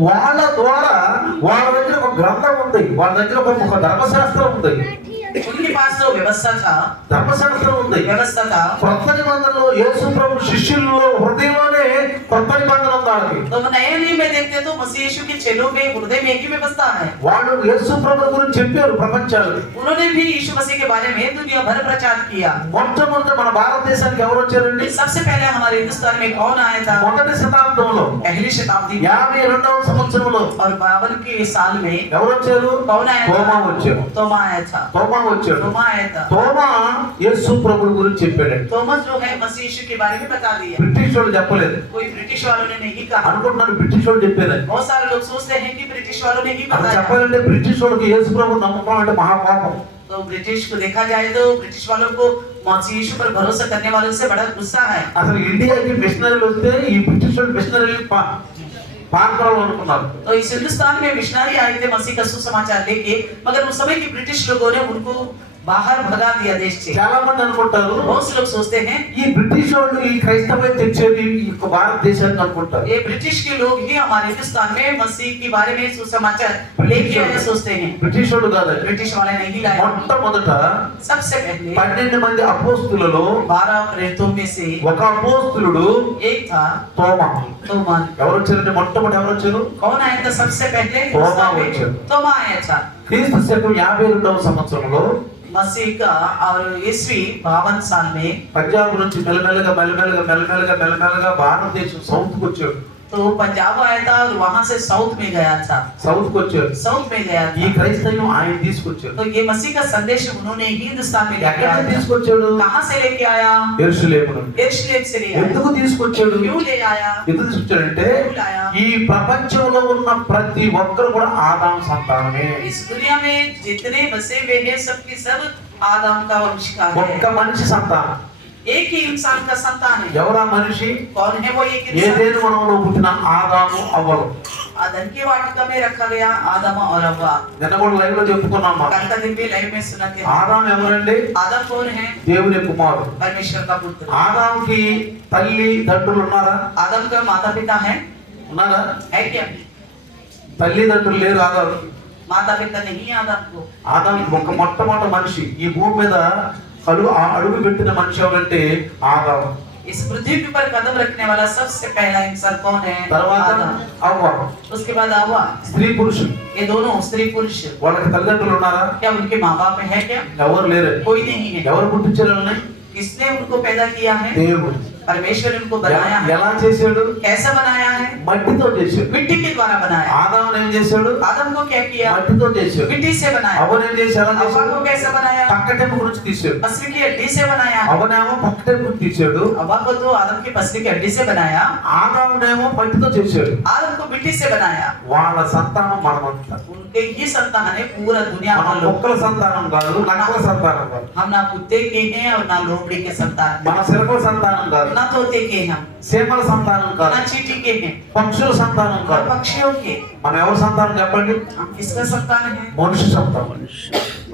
వాళ్ళ ద్వారా వాళ్ళ దగ్గర ఒక గ్రంథం ఉంది. వాళ్ళ దగ్గర ఒక ధర్మశాస్త్రం ఉంది. उनके पास जो व्यवस्था था, ధర్మశాస్త్రం ఉంది. व्यवस्था था। కొత్త నిబంధనలో యేసు ప్రభు శిష్యుల్లో హృదయంలోనే కొత్త నిబంధన ఉంది వాళ్ళకి. तो नए नियम में देखते तो मसीह यीशु के चेलों में हृदय में एक ही व्यवस्था है। వాళ్ళు యేసు ప్రభు గురించి చెప్పారు ప్రపంచానికి. उन्होंने भी यीशु मसीह के बारे में दुनिया भर प्रचार किया। మొట్టమొదట మన భారతదేశానికి ఎవరు వచ్చారండి? सबसे पहले हमारे हिंदुस्तान में कौन आया था? మొదటి శతాబ్దంలో पहली शताब्दी में 52వ సంవత్సరంలో और 52 के साल में ఎవరు వచ్చారు? कौन आया తోమా था? వచ్చారు. तोमा आया था। తోమా వచ్చాడు. तोमा आया था। తోమా యేసు ప్రభు గురించి చెప్పాడు. थॉमस जो है मसीह यीशु के बारे में बता दिया। బ్రిటిష్ వాళ్ళు చెప్పలేదు. कोई ब्रिटिश वालों ने नहीं कहा। అనుకుంటున్నాను బ్రిటిష్ వాళ్ళు చెప్పేదని. बहुत सारे लोग सोचते हैं कि ब्रिटिश वालों ने ही అసలు बताया। చెప్పాలంటే బ్రిటిష్ వాళ్ళకి యేసు ప్రభు నమ్మకం అంటే మహాపాపం. तो ब्रिटिश को देखा जाए तो ब्रिटिश वालों को मसीह यीशु पर भरोसा करने वालों से बड़ा गुस्सा है। అసలు ఇండియాకి మిషనరీలు వస్తే ఈ బ్రిటిష్ వాళ్ళు మిషనరీలు పాల్గొనాలి అనుకున్నారు. तो इस हिंदुस्तान में मिशनरी आए थे मसीह का सुसमाचार लेके, मगर उस समय के ब्रिटिश लोगों ने उनको बाहर भगा दिया देश से। చాలా మంది అనుకుంటారు बहुत से लोग सोचते हैं ఈ బ్రిటిష్ వాళ్ళు ఈ క్రైస్తవం తెచ్చేది ఈ భారతదేశానికి అనుకుంటారు. ये ब्रिटिश के लोग ही हमारे हिंदुस्तान में मसीह के बारे में सुसमाचार लेके आए सोचते हैं। బ్రిటిష్ వాళ్ళు కాదండి. ब्रिटिश वाले नहीं लाए। మొట్టమొదట सबसे पहले 12 మంది అపోస్తులలో 12 प्रेरितों में से ఒక అపోస్తులుడు एक था తోమా. तोमा। ఎవరు వచ్చారంటే మొట్టమొదటి ఎవరు వచ్చారు? कौन आया था सबसे पहले? तोमा వచ్చాడు. तोमा आया था। క్రీస్తు శకం 52వ సంవత్సరంలో मसीह का और ईस्वी 52 साल में పంజాబ్ నుంచి మెల్లమెల్లగా భారతదేశం సౌత్ కు వచ్చాడు. तो पंजाब आया था और वहां से साउथ में गया था। సౌత్ కు వచ్చాడు. साउथ में गया ఈ था। క్రైస్తవం ఆయన తీసుకొచ్చాడు. तो ये मसीह का संदेश उन्होंने ही हिंदुस्तान में लेके ఎక్కడ आया था। తీసుకొచ్చాడు? कहां से लेके आया? యెరూషలేము నుండి. यरूशलेम से ले आया। ఎందుకు తీసుకొచ్చాడు? क्यों ले आया? ఎందుకు తీసుకొచ్చాడంటే ఈ ప్రపంచంలో ఉన్న ప్రతి ఒక్కరు కూడా ఆదాము సంతానమే. इस दुनिया में जितने बसे हुए हैं सबके सब आदम का वंश का ఒక్క है। మనిషి సంతానం. एक ही इंसान का संतान है। ఎవరా మనిషి? कौन है वो एक इंसान? ఏదేను వనంలో పుట్టిన ఆదాము అవ్వలు. आदम की वाटिका में रखा गया आदम और हव्वा। నిన్న కూడా లైవ్ లో చెప్పుకున్నాం మనం. कल का दिन भी लाइव में सुना थे। ఆదాము ఎవరండి? आदम कौन है? దేవుని కుమారుడు. परमेश्वर का पुत्र। ఆదాముకి తల్లి తండ్రులు ఉన్నారా? आदम का माता पिता है? ఉన్నారా? है क्या? తల్లిదండ్రులు లేరు ఆదాముకి. माता पिता नहीं है आदम को। ఆదాము ఒక మొట్టమొదటి మనిషి. ఈ భూమి మీద అడుగు పెట్టిన మనిషి ఎవరంటే ఆదాము. इस पृथ्वी पर कदम रखने वाला सबसे पहला इंसान कौन है? తర్వాత आदम। అవ్వ. उसके बाद हव्वा। స్త్రీ పురుషులు. ये दोनों स्त्री पुरुष వాళ్ళకి తల్లిదండ్రులు ఉన్నారా? क्या उनके माँ बाप है क्या? ఎవరు లేరు. कोई नहीं है। ఎవరు పుట్టించారు వాళ్ళని? किसने उनको पैदा किया है? దేవుడు. परमेश्वर ने उनको बनाया है। ఎలా చేశాడు? कैसा बनाया है? మట్టితో చేశాడు. मिट्टी के द्वारा बनाया। ఆదాముని ఏం చేశాడు? आदम को क्या किया? మట్టితో చేశాడు. मिट्टी से बनाया। అవ్వని ఏం చేశాడు? हव्वा को कैसे बनाया? పక్కటెంపు గురించి తీశాడు. पसली की हड्डी से बनाया। అవ్వనేమో పక్కటెంపు తీశాడు. हव्वा को तो आदम की पसली की हड्डी से बनाया। ఆదామునేమో మట్టితో చేశాడు. आदम को मिट्टी से बनाया। వాళ్ళ సంతానం మనమంతా. उनके ही संतान है पूरा दुनिया మన का लोग। కుక్కల సంతానం కాదు, నక్కల సంతానం కాదు, हम ना कुत्ते के हैं और ना लोमड़ी के संतान हैं। మన సిరకల సంతానం కాదు, ना तोते के हैं, సీమల సంతానం ना కాదు, चींटी के हैं, పక్షుల సంతానం ना కాదు. पक्षियों के। మనం ఎవరి సంతానం చెప్పండి? हम किसका संतान है? మనుషు సంతానం.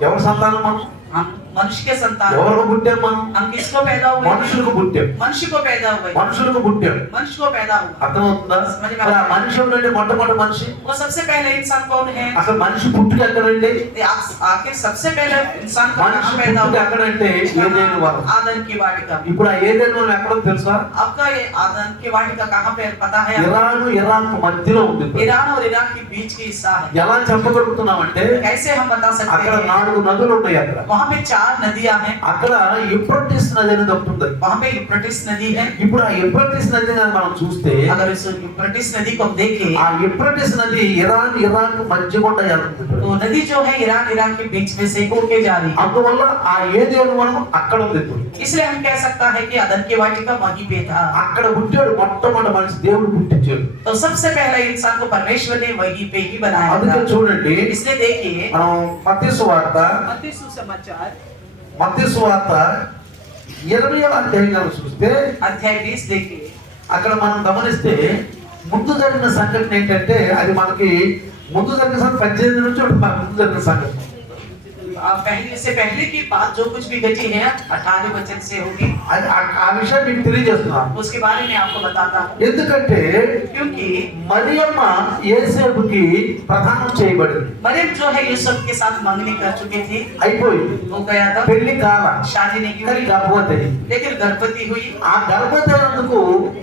ఎవరి సంతానం మనం? हम मनुष्य के संतान। ఎవరికి పుట్టాం మనం? हम किसको पैदा हुए? మనుషులకు పుట్టాం. मनुष्य को पैदा हुए। మనుషులకు పుట్టాం. मनुष्य को पैदा हुआ। అర్థమవుతుందా? మరి ఆ మనిషి ఎవరండి? మొట్టమొదటి మనిషి. वो सबसे पहले इंसान कौन है? అసలు మనిషి పుట్టుక ఎక్కడండి? आखिर सबसे पहले इंसान का మనిషి कहाँ पैदा పుట్టుక हुआ? ఎక్కడంటే ఏదేను వనం. आदम की वाटिका। ఇప్పుడు ఆ ఏదేను వనం ఎక్కడో తెలుసా? आपका ये आदम की वाटिका कहाँ पे पता है? ఇరాన్ ఇరాక్ మధ్యలో ఉంది. ईरान और इराक के बीच की हिस्सा है। ఎలా చెప్పగలుగుతున్నామంటే कैसे हम बता सकते అక్కడ हैं? 4 నదులు ఉన్నాయి. అక్కడ वहाँ पे 4 नदियाँ हैं। అక్కడ యూఫ్రటీస్ నది అనేది ఒకటి ఉంది. वहाँ पे यूफ्रेटिस नदी है। ఇప్పుడు ఆ యూఫ్రటీస్ నదిని మనం చూస్తే अगर इस यूफ्रेटिस नदी को हम देखें ఆ యూఫ్రటీస్ నది ఇరాన్ ఇరాక్ మధ్య గుండా వెళ్తుంది. तो नदी जो है ईरान इराक के बीच में से होके जा रही है। అందువల్ల ఆ ఏదేను వనం అక్కడ ఉంది. ఇప్పుడు इसलिए हम कह सकता है कि आदम की वाटिका वहीं पे था। అక్కడ పుట్టాడు మొట్టమొదటి మనిషి. దేవుడు పుట్టించాడు. तो सबसे पहला इंसान को परमेश्वर ने वहीं पे ही बनाया అందుకే था। చూడండి, इसलिए देखिए మనం మత్తయి సువార్త मत्ती सुसमाचार 20వ అధ్యాయం చూస్తే अध्याय 20 देखिए। అక్కడ మనం గమనిస్తే ముందు జరిగిన సంఘటన ఏంటంటే అది మనకి ముందు జరిగిన 18 నుంచి ముందు జరిగిన సంఘటన. पहले से पहले की बात जो कुछ भी घटी है 18 वचन से होगी। అది ఆ విషయం మీకు తెలియజేస్తున్నాను. उसके बारे में आपको बताता हूँ। ఎందుకంటే क्योंकि మరియమ్మ యేసేపుకి ప్రదానం చేయబడింది. मरियम जो है यूसुफ के साथ मंगनी कर चुकी थी। అయిపోయింది. हो गया था, పెళ్లి కాల, शादी नहीं కానీ हुई, గర్భవతి. लेकिन गर्भवती हुई। ఆ గర్భవతి అయినందుకు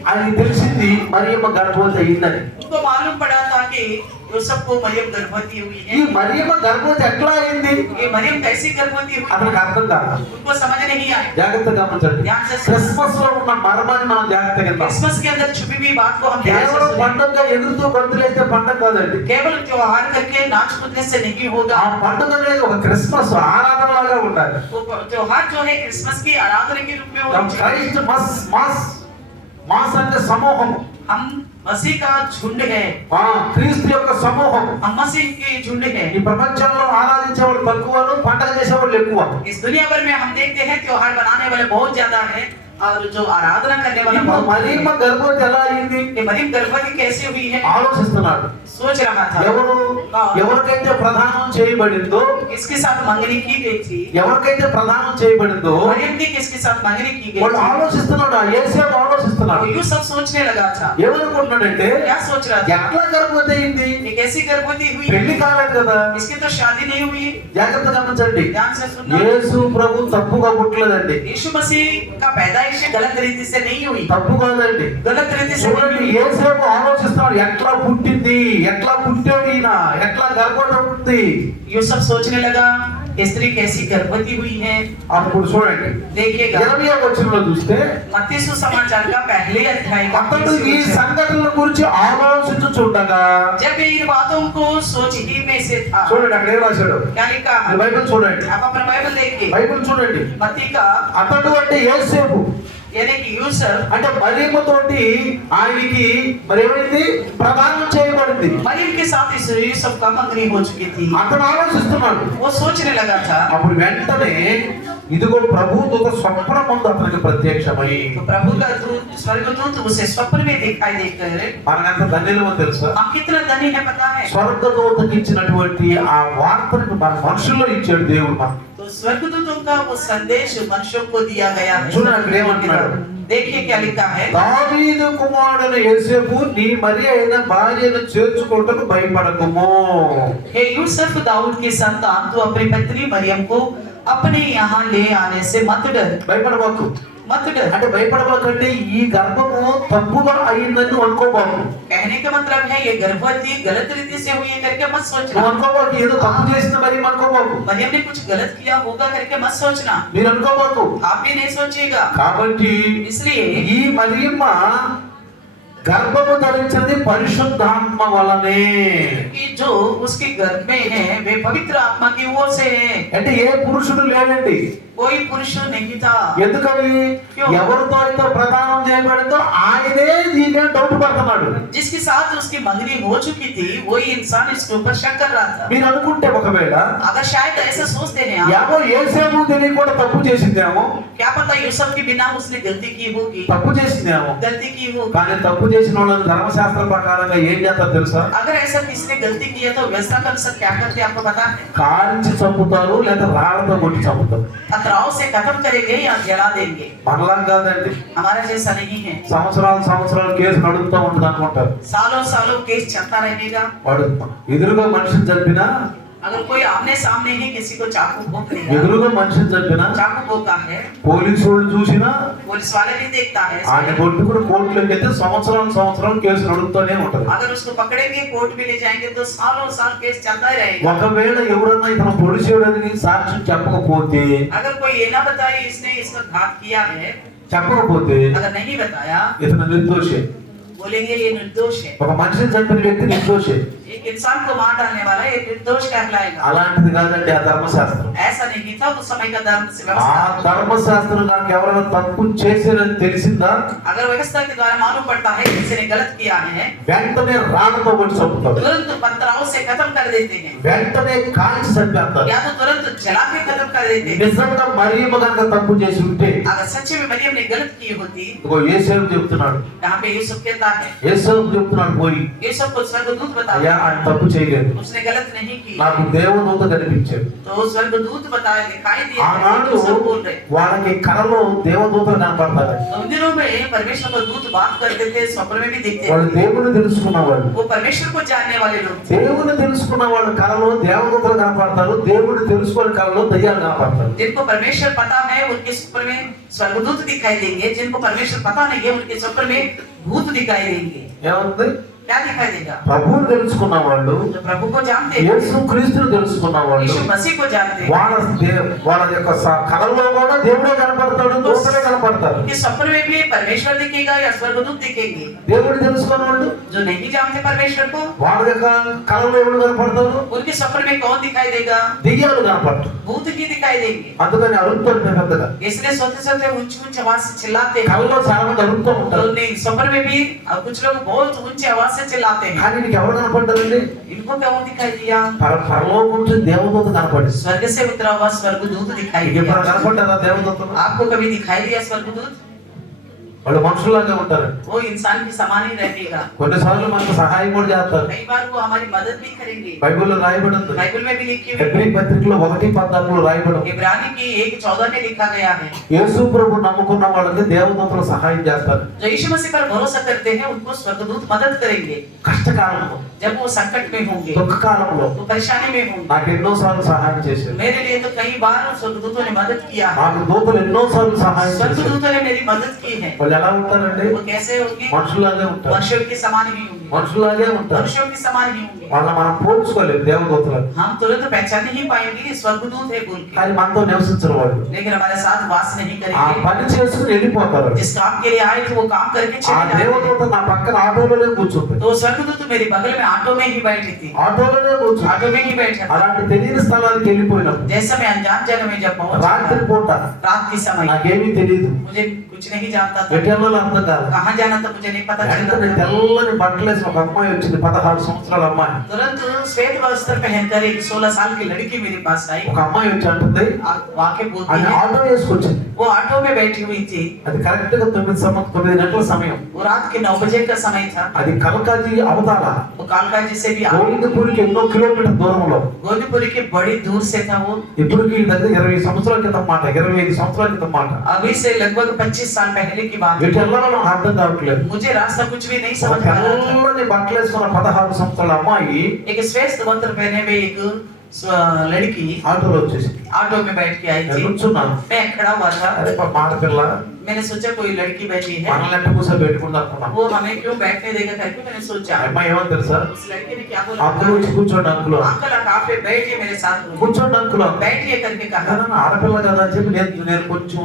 ఆయనకి తెలిసింది మరియమ్మ గర్భవతి అయిందని. उनको मालूम पड़ा था कि यूसुफ को मरियम गर्भवती हुई ఈ है। మరియమ్మ గర్భవతి ఎట్లా అయింది? ये मरियम कैसी गर्भवती हुई అతనికి అర్థం కాదు. उनको समझ नहीं आई। జాగ్రత్తగా గమనించండి. ध्यान से सुनो। క్రిస్మస్ లో ఉన్న మర్మాన్ని మనం జాగ్రత్తగా విందాం. क्रिसमस के अंदर छुपी हुई बात को हम ध्यान से కేవలం सुनें। పండుగ ఎగురుతూ గంతులేస్తే పండుగ కాదండి. केवल त्योहार करके नाच कूदने से नहीं ఆ होगा। పండుగ అనేది ఒక క్రిస్మస్ ఆరాధన లాగా ఉండాలి. वो त्योहार जो है क्रिसमस की आराधना के रूप में होना चाहिए। క్రైస్ట్ మాస్ మాస్ అంటే సమూహం. हम मसीह का झुंड है। క్రీస్తు యొక్క సమూహం. हम मसीह के झुंड है। ఈ ప్రపంచంలో ఆరాధించేవాళ్ళు తక్కువను, పండుగ చేసేవాళ్ళు ఎక్కువ. इस दुनिया भर में हम देखते हैं त्योहार बनाने वाले बहुत ज्यादा है और जो आराधना करने वाला ఇప్పుడు बहुत कम है। మరియమ్మ గర్భవతి ఎలా అయింది? ये मरियम गर्भवती कैसे हुई है? ఆలోచిస్తున్నాడు. सोच रहा था। ఎవరికైతే ప్రదానం చేయబడిందో, इसके साथ मंगनी की गई थी। ఎవరికైతే ప్రదానం చేయబడిందో मरियम की किसके साथ मंगनी की गई వాళ్ళు थी? ఆలోచిస్తున్నాడు. ఆ యేసేపు ఆలోచిస్తున్నాడు. वो यूसुफ सोचने लगा था। ఏమనుకుంటున్నాడంటే क्या सोच रहा था? ఎట్లా గర్భవతి అయింది? ये कैसी गर्भवती हुई? పెళ్లి కాలేదు కదా. इसकी तो शादी नहीं हुई। జాగ్రత్తగా గమనించండి. ध्यान से सुनना। యేసు ప్రభు తప్పుగా పుట్టలేదండి. यीशु मसीह का पैदाइश गलत रीति से नहीं हुई। తప్పు కాదండి. गलत रीति से చూడండి, नहीं हुई। యేసేపు ఆలోచిస్తున్నాడు. ఎట్లా పుట్టింది, ఎట్లా పుట్టాడు ఈయన, ఎట్లా గర్భవతి ఉంది. यूसुफ सोचने लगा स्त्री कैसी गर्भवती हुई है। అప్పుడు చూడండి, देखिएगा 20వ వచనంలో చూస్తే मत्ती सुसमाचार का पहले अध्याय का అతడు 20 ఈ वचन। సంఘటనల గురించి ఆలోచించుచుండగా जब ये इन बातों को सोच ही में से था। చూడండి అక్కడ ఏం రాశాడు. क्या लिखा है? బైబిల్ చూడండి. आप अपना बाइबल देखिए। బైబిల్ చూడండి. मत्ती का అతడు అంటే యేసేపు यानी कि यूसुफ అంటే మరియమ్మ తోటి ఆయనకి మరి ఏమైంది? ప్రదానం చేయబడింది. मरियम के साथ इस यूसुफ का मंगनी हो चुकी थी। అతను ఆలోచిస్తున్నాడు. वो सोचने लगा था। అప్పుడు వెంటనే ఇదిగో ప్రభు దూత స్వప్నమందు అతనికి ప్రత్యక్షమై. तो प्रभु का दूत स्वर्गदूत उसे स्वप्न में दिखाई देकर మనకంత ధన్యులమో తెలుసా? हम कितना धनी है पता है। స్వర్గదూతకి ఇచ్చినటువంటి ఆ వార్తను మన మనుషుల్లో ఇచ్చాడు దేవుడు మనకు. तो स्वर्गदूतों का वो संदेश मनुष्यों को दिया गया है। చూడండి అక్కడ ఏమంటున్నాడు? देखिए क्या लिखा है। దావీదు కుమారుడైన యోసేపు నీ మరి అయిన భార్యను చేర్చుకోవటకు భయపడకుము. हे यूसुफ दाऊद के संतान तू अपनी पत्नी मरियम को अपने यहाँ ले आने से मत डर। భయపడబాకు मत डर అంటే భయపడబాకంటే ఈ గర్భము తప్పుగా అయిందని అనుకోబాకు. कहने का मतलब है ये गर्भवती गलत रीति से हुई है करके मत నువ్వు सोचना। అనుకోబాకు ఏదో తప్పు చేసిన మరి అనుకోబాకు. मरियम ने कुछ गलत किया होगा करके मत सोचना। మీరు అనుకోబాకు. आप भी नहीं सोचिएगा। కాబట్టి इसलिए ఈ మరియమ్మ గర్భము ధరించింది పరిశుద్ధాత్మ వలనే. कि जो उसके गर्भ में है वे पवित्र आत्मा की ओर से है। అంటే ఏ పురుషుడు లేడండి. कोई पुरुष नहीं था। ఎందుకని? ఎవరితో అయితే ప్రదానం చేయబడిందో ఆయనే దీని డౌట్ పడుతున్నాడు. जिसके साथ उसकी मंगनी हो चुकी थी वही इंसान इसके ऊपर शक कर रहा था। మీరు అనుకుంటే ఒకవేళ अगर शायद ऐसा सोचते हैं आप, ఏమో యేసేపు తెలియకుండా తప్పు చేసిందేమో, क्या पता यूसुफ के बिना उसने गलती की होगी, తప్పు చేసిందేమో. गलती की होगी। కానీ తప్పు చేసిన వాళ్ళని ధర్మశాస్త్ర ప్రకారంగా ఏం చేస్తారు తెలుసా? अगर ऐसा किसने गलती की है तो व्यवस्था का अनुसार क्या करते हैं आपको पता है। కాల్చి చంపుతారు లేదా రాళ్లతో కొట్టి చంపుతారు. पथराव से खत्म करेंगे या जला देंगे। మనలా కాదండి. हमारा जैसा नहीं है। సంవత్సరాలు కేసు నడుపుతూ ఉంటుంది అనుకుంటారు. सालों सालों केस चलता रहेगा। వాడు ఎదురుగా మనిషిని చంపినా, अगर कोई आमने सामने ही किसी को चाकू भोंक देगा, ఎదురుగా మనిషిని చంపినా, चाकू भोंका है, పోలీసు వాళ్ళు చూసినా पुलिस वाले भी देखता है। ఆయన కొట్టుకుని కోర్టులోకి వెళ్తే సంవత్సరాలు కేసు నడుపుతూనే ఉంటది. अगर उसको पकड़ेंगे कोर्ट में ले जाएंगे तो सालों साल केस चलता ही रहेगा। ఒకవేళ ఎవరన్నా ఇతను పొడిచేయడానికి సాక్ష్యం చెప్పకపోతే, अगर कोई ये ना बताए इसने इसका घात किया है, చెప్పకపోతే अगर नहीं बताया ఇతను నిర్దోషి. बोलेंगे ये निर्दोष है। ఒక మనిషిని చంపిన వ్యక్తి నిర్దోషి. एक इंसान को मार डालने वाला ये निर्दोष कहलाएगा। అలాంటిది కాదండి ఆ ధర్మశాస్త్రం. ऐसा नहीं था उस समय का धर्म से ఆ व्यवस्था। ధర్మశాస్త్రం నాకు ఎవరైనా తప్పు చేశారని తెలిసిందా अगर व्यवस्था के द्वारा मालूम पड़ता है किसी ने गलत किया है, వెంటనే రాళ్ళతో కొట్టి చంపుతారు. तुरंत पथराव से खत्म कर देते हैं వెంటనే కాల్చి చంపేస్తారు. या तो तुरंत जला के खत्म कर देते हैं। నిజంగా మరియమ్మ కనుక తప్పు చేసి ఉంటే, अगर सच्चे में मरियम ने गलत की होती, ఇదిగో యేసేపు చెప్తున్నాడు, यहाँ पे यूसुफ कहता है, యేసేపు చెప్తున్నాడు పోయి, यूसुफ को स्वर्गदूत అయ్యా बताया ఆయన తప్పు చేయలేదు, उसने गलत नहीं की। నాకు దేవదూత కనిపించాడు. तो स्वर्गदूत बताया दिखाई दिया ఆనాడు यूसुफ बोल रहे। వాళ్ళకి కలలో దేవదూతలు కనపడతారు. तो उन दिनों में परमेश्वर का दूत बात करते थे, स्वप्न में भी दिखते వాళ్ళు थे। దేవుని తెలుసుకున్నవాళ్ళు. वो परमेश्वर को जानने वाले लोग थे। దేవుని తెలుసుకున్న వాళ్ళు కలలో దేవదూతలు కనపడతారు, దేవుని తెలుసుకునే కలలో దయ్యాలు కనపడతారు. जिनको परमेश्वर पता है उनके स्वप्न में स्वर्गदूत दिखाई देंगे, जिनको परमेश्वर पता नहीं है उनके स्वप्न में भूत दिखाई देंगे। ఏముంది? क्या दिखाई देगा? ప్రభువుని తెలుసుకున్న వాళ్ళు, जो प्रभु को जानते हैं, యేసు క్రీస్తుని తెలుసుకున్న వాళ్ళు, यीशु मसीह को जानते हैं, వాళ్ళ యొక్క కలలో కూడా దేవుడే కనపడతాడు, దూతలే కనపడతారు. उनके स्वप्न में भी परमेश्वर दिखेगा या स्वर्गदूत दिखेंगे। దేవుడు తెలుసుకున్న వాళ్ళు, जो नहीं जानते परमेश्वर को, వాళ్ళ యొక్క కలలో ఎవరు కనపడతారు? उनके स्वप्न में कौन दिखाई देगा? దెయ్యాలు కనపడతారు. भूत ही दिखाई देंगे। అందుకని అరుపుతారు పెద్దగా. इसलिए सोते सोते ऊंची ऊंची आवाज से चिल्लाते हैं। కలలో చాలా మంది అరుపుతూ तो ఉంటారు. नहीं, स्वप्न में भी कुछ लोग बहुत ऊंची आवाज से चिल्लाते हैं। కానీ నీకు ఎవరు కనపడ్డారండి? इनको कौन दिखाई दिया? పరలోకం నుంచి దేవదూత కనపడింది. स्वर्ग से उतरा हुआ स्वर्गदूत दिखाई నీకు ఎప్పుడు दिया। కనపడ్డారా దేవదూతలు? आपको कभी दिखाई दिया स्वर्गदूत? వాళ్ళు మనుషుల్లాగా ఉంటారు. वो इंसान के समान ही रहेगा। కొన్నిసార్లు మనకు సహాయం కూడా చేస్తారు. कई बार वो हमारी मदद भी करेंगे। బైబిల్లో రాయబడి ఉంది. बाइबल में भी लिखी हुई హెబ్రీ పత్రికలో 1:14 రాయబడి ఉంది. इब्रानी की 1:14 में लिखा गया है, యేసు ప్రభు నమ్ముకున్న వాళ్ళకి దేవదూతలు సహాయం చేస్తారు. जो यीशु मसीह पर भरोसा करते हैं उनको स्वर्गदूत मदद करेंगे। కష్టకాలంలో, जब वो संकट में होंगे, దుఃఖ కాలంలో वो परेशानी में होंगे। నాకు ఎన్నోసార్లు సహాయం చేశారు. मेरे लिए तो कई बार स्वर्गदूतों ने मदद किया है। నాకు దూతలు ఎన్నోసార్లు సహాయం చేశారు. स्वर्गदूतों ने मेरी मदद की है। వాళ్ళు ఎలా ఉంటారండి? वो कैसे होंगे? మనుషులాగే ఉంటారు. मनुष्यों के समान ही होंगे। మనుషులాగే ఉంటారు. मनुष्यों के समान ही होंगे। వాళ్ళని మనం పోల్చుకోలేము దేవదూతలను. हम तुरंत पहचान नहीं पाएंगे कि स्वर्गदूत है बोल के, కానీ మనతో నివసించరు వాళ్ళు. लेकिन हमारे साथ वास नहीं ఆ करेंगे। పని చేసుకుని వెళ్ళిపోతారు. जिस काम के लिए आए थे वो काम करके ఆ चले जाते हैं। దేవదూత నా పక్కన ఆటోలోనే కూర్చుంది. तो स्वर्गदूत मेरे बगल में ऑटो में ही बैठी थी, ఆటోలోనే కూర్చుంది. ऑटो में ही बैठा था। అలాంటి తెలియని స్థలానికి వెళ్ళిపోయినప్పుడు जैसे मैं अनजान जगह में जब पहुंचा రాత్రి పూట रात के समय, నాకేమీ తెలియదు. मुझे कुछ नहीं जानता था। ఎటు వెళ్ళాలో అర్థం కాదు. कहाँ जाना था मुझे नहीं पता चलता వెంటనే था। తెల్లని బట్టలు వేసిన ఒక అమ్మాయి వచ్చింది, 16 సంవత్సరాల అమ్మాయి. तुरंत श्वेत वस्त्र पहनकर एक 16 साल की लड़की मेरे पास आई। ఒక అమ్మాయి వచ్చి అంటుంది, वाक्य बोलती అది है, ఆటో వేసుకొచ్చింది. वो ऑटो में बैठी हुई थी। అది కరెక్ట్ గా 9 గంటల సమయం. वो रात के 9 बजे का समय था। అది కలకాజీ అవతాల वो कालकाजी से भी గోవిందపూరికి ఎన్నో కిలోమీటర్ దూరంలో. गोविंदपुरी के बड़ी दूर से था वो। ఇప్పటికి దగ్గర 20 సంవత్సరాల క్రితం మాట, 25 సంవత్సరాల క్రితం మాట. अभी से लगभग 25 साल पहले की बात ఎటు है। వెళ్ళాలో నాకు అర్థం కావట్లేదు. मुझे रास्ता कुछ भी नहीं ఒక समझ में आ रहा था। తెల్లని బట్టలు వేసుకున్న 16 సంవత్సరాల అమ్మాయి एक श्वेत वस्त्र पहने हुए एक लड़की ఆటోలో వచ్చేసింది. ऑटो में बैठ के आई నేను थी। కూర్చున్నాను. मैं खड़ा हुआ था। అరే పాప ఆడపిల్ల मैंने सोचा कोई लड़की बैठी है, మనల్ని ఎట్ట కూర్చోబెట్టుకుందాం అనుకున్నాను. वो हमें क्यों बैठने देगा करके मैंने सोचा। ఆ అమ్మాయి ఏమో తెలుసా, उस लड़की ने क्या बोला, అంకుల్ వచ్చి కూర్చోండి అంకుల్, अंकल आप यहाँ पे बैठिए मेरे साथ, కూర్చోండి అంకుల్. बैठिए करके कहा। కానీ ఆడపిల్ల కదా అని చెప్పి నేను కొంచెం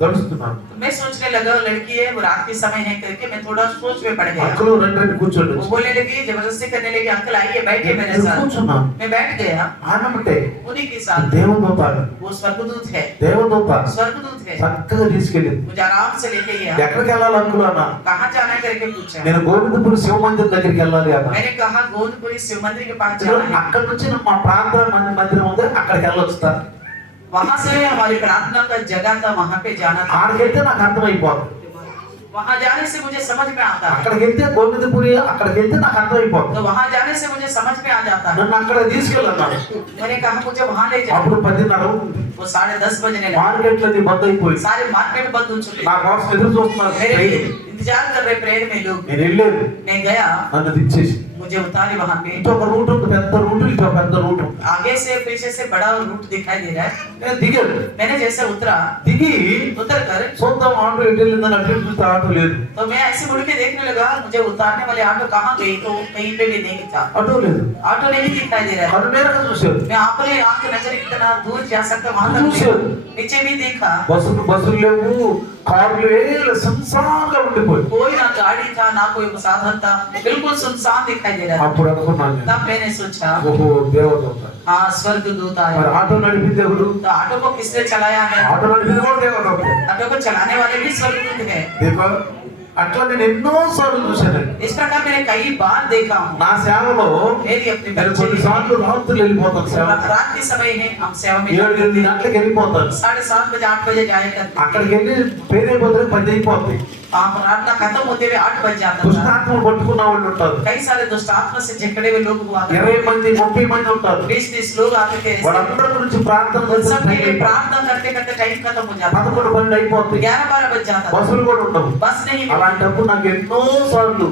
దడుస్తున్నాను. तो मैं सोचने लगा वो लड़की है, वो रात के समय है करके मैं थोड़ा सोच में पड़ गया। అంకుల్ రండి కూర్చోండి. वो बोलने लगी, जबरदस्ती करने लगी, अंकल आइए बैठिए मेरे నేను साथ। కూర్చున్నాను. मैं बैठ गया। ఆనమంటే उन्हीं के साथ దేవదూత, वो स्वर्गदूत है, దేవదూత स्वर्गदूत है। చక్కగా తీసుకెళ్ళింది. मुझे आराम से लेके गया। ఎక్కడికి వెళ్ళాలి అంకుల్ అన్న. कहाँ जाना है करके पूछा। నేను గోవిందపూర్ శివ మందిర్ దగ్గరికి వెళ్ళాలి అన్న. मैंने कहा गोविंदपुरी शिव मंदिर के पास जाना है। అక్కడి నుంచి మా ప్రార్థన మందిరం ఉంది, అక్కడికి వెళ్ళొచ్చు. वहां से हमारी प्रार्थना का जगह था, वहां पे जाना था। ఆడికెళ్తే నాకు అర్థమైపోతుంది. वहां जाने से मुझे समझ में आता है, అక్కడికి వెళ్తే గోవిందపురి, అక్కడికి వెళ్తే నాకు అర్థమైపోతుంది. तो वहां जाने से मुझे समझ में आ जाता है। నన్ను అక్కడ తీసుకెళ్ళన్నాను. मैंने कहा मुझे वहां ले जाओ। అప్పుడు 10:30 ఉంది. वो 10:30 बजने लगा। మార్కెట్లన్నీ బంద్ అయిపోయి सारे मार्केट बंद हो चुके। నా కోసం ఎదురు చూస్తున్నారు. मेरे लिए इंतजार कर रहे प्रेयर में लोग। నేను వెళ్ళేది, मैं गया, నన్ను దించేసి मुझे उतारे वहां पे। ఇటు ఒక రూట్ ఉంది, పెద్ద రూట్, ఇటు ఒక పెద్ద రూట్. आगे से पीछे से बड़ा रूट दिखाई दे रहा है। నేను దిగాను. मैंने जैसे उतरा, దిగి उतर कर సొంతం ఆటో ఎటు వెళ్ళిందని అటు ఇటు చూస్తే ఆటో లేదు. तो मैं ऐसे मुड़ के देखने लगा, मुझे उतारने वाले ऑटो कहाँ गई, तो कहीं पे भी नहीं था। ఆటో లేదు. ऑटो नहीं दिखाई दे रहा है। కను మేరకు చూశారు. मैं अपने आंख नजर कितना दूर जा सकता वहां तक చూశారు. नीचे भी देखा, బస్సులు లేవు, కార్లు లేవు, సంసారంగా ఉండిపోయి. कोई ना गाड़ी था ना कोई साधन था, बिल्कुल सुनसान दिखाई दे रहा था। అప్పుడు అనుకున్నాను నేను, तब मैंने सोचा ఓహో దేవదూత. हाँ स्वर्गदूत మరి आया। ఆటో నడిపింది ఎవరు? तो ऑटो को किसने चलाया है? ఆటో నడిపింది కూడా దేవదూత. ऑटो को चलाने वाले भी स्वर्गदूत है। देखो అట్లా నేను ఎన్నో సార్లు చూశానండి. इस प्रकार मैंने कई बार देखा हूँ। నా సేవలో मेरी अपनी నేను बच्चे కొన్నిసార్లు రాత్రులు వెళ్ళిపోతాను సేవ. रात के समय है, हम सेवा में 7-8 గంటలకు వెళ్ళిపోతాను. 7:30 बजे 8 बजे जाया करते। అక్కడికి వెళ్ళి పేరైపోతే 10 అయిపోతాయి. आप प्रार्थना खत्म होते हुए 8 बज जाता था। దుష్టాత్మలు పట్టుకున్న వాళ్ళు ఉంటారు. कई सारे दुष्ट आत्मा से जकड़े हुए लोग हुआ करते 20 మంది 30 మంది ఉంటారు. 20 लोग आते थे। వాళ్ళందరి గురించి ప్రార్థన చేస్తే सबके लिए प्रार्थना करते करते टाइम खत्म हो जाता था। 11-12 అయిపోతాయి. 11-12 बज जाता था। బస్సులు కూడా ఉండవు. बस नहीं मिलती। అలాంటప్పుడు నాకు ఎన్నో సార్లు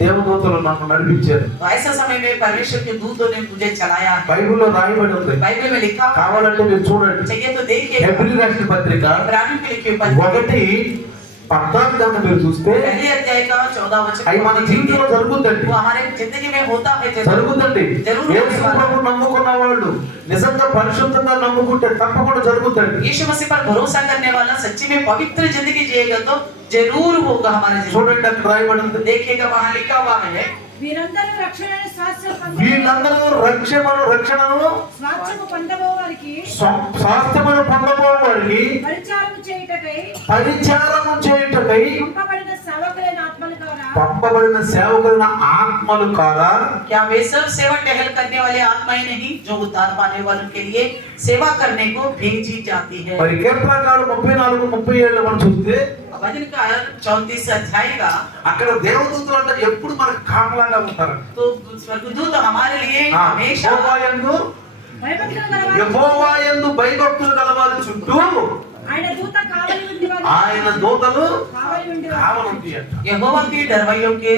దేవదూతలు నన్ను నడిపించారు. तो ऐसा समय में परमेश्वर के दूतों ने मुझे चलाया। బైబిల్లో రాయబడి ఉంది, बाइबल में लिखा हुआ కావాలంటే మీరు చూడండి. चाहिए तो देखिए। హెబ్రీ రాసిన పత్రిక इब्रानियों के लिखे पत्र 1:14 కనుక మీరు చూస్తే पहले अध्याय का 14 वचन అవి మన జీవితంలో జరుగుతుంది. वो हमारे जिंदगी में होता है जरूर। జరుగుతుంది. జరుగుతుంది. యేసు ప్రభువును నమ్ముకున్న వాళ్ళు నిజంగా పరిశుద్ధంగా నమ్ముకుంటే తప్పకుండా జరుగుతుంది. यीशु मसीह पर भरोसा करने वाला सच्ची में पवित्र जिंदगी जिएगा तो जरूर होगा हमारे जीवन। చూడండి అక్కడ రాయబడి ఉంది. देखिएगा वहां लिखा हुआ है, వీరందరూ రక్షణను వీళ్ళందరూ రక్షణను స్వాస్థ్యము పొందబోవారికి స్వాస్థ్యమును పొందబోవారికి పరిచారము చేయుటకై పరిచారము చేయుటకై పంపబడిన సేవకులైన ఆత్మల ద్వారా పంపబడిన సేవకులైన ఆత్మలు కాదా? क्या वे सब सेवा टहल करने वाले आत्माएं नहीं जो उद्धार पाने वालों के लिए सेवा करने को भेजी जाती है। మరి కీర్తనకారుడు 34-37 మనం చూస్తే भजन का 34 अध्याय का అక్కడ దేవదూతలు అంటే ఎప్పుడు మనకు కాపలాగా ఉంటారు. तो स्वर्गदूत हमारे लिए हमेशा యెహోవాయందు భయభక్తులు గలవారు యెహోవాయందు భయభక్తులు గలవారి చుట్టూ ఆయన దూత కావలి ఉండేవారు ఆయన దూతలు కావలి ఉండేవారు కావలుంది అంట. यहोवा के डरवैयों के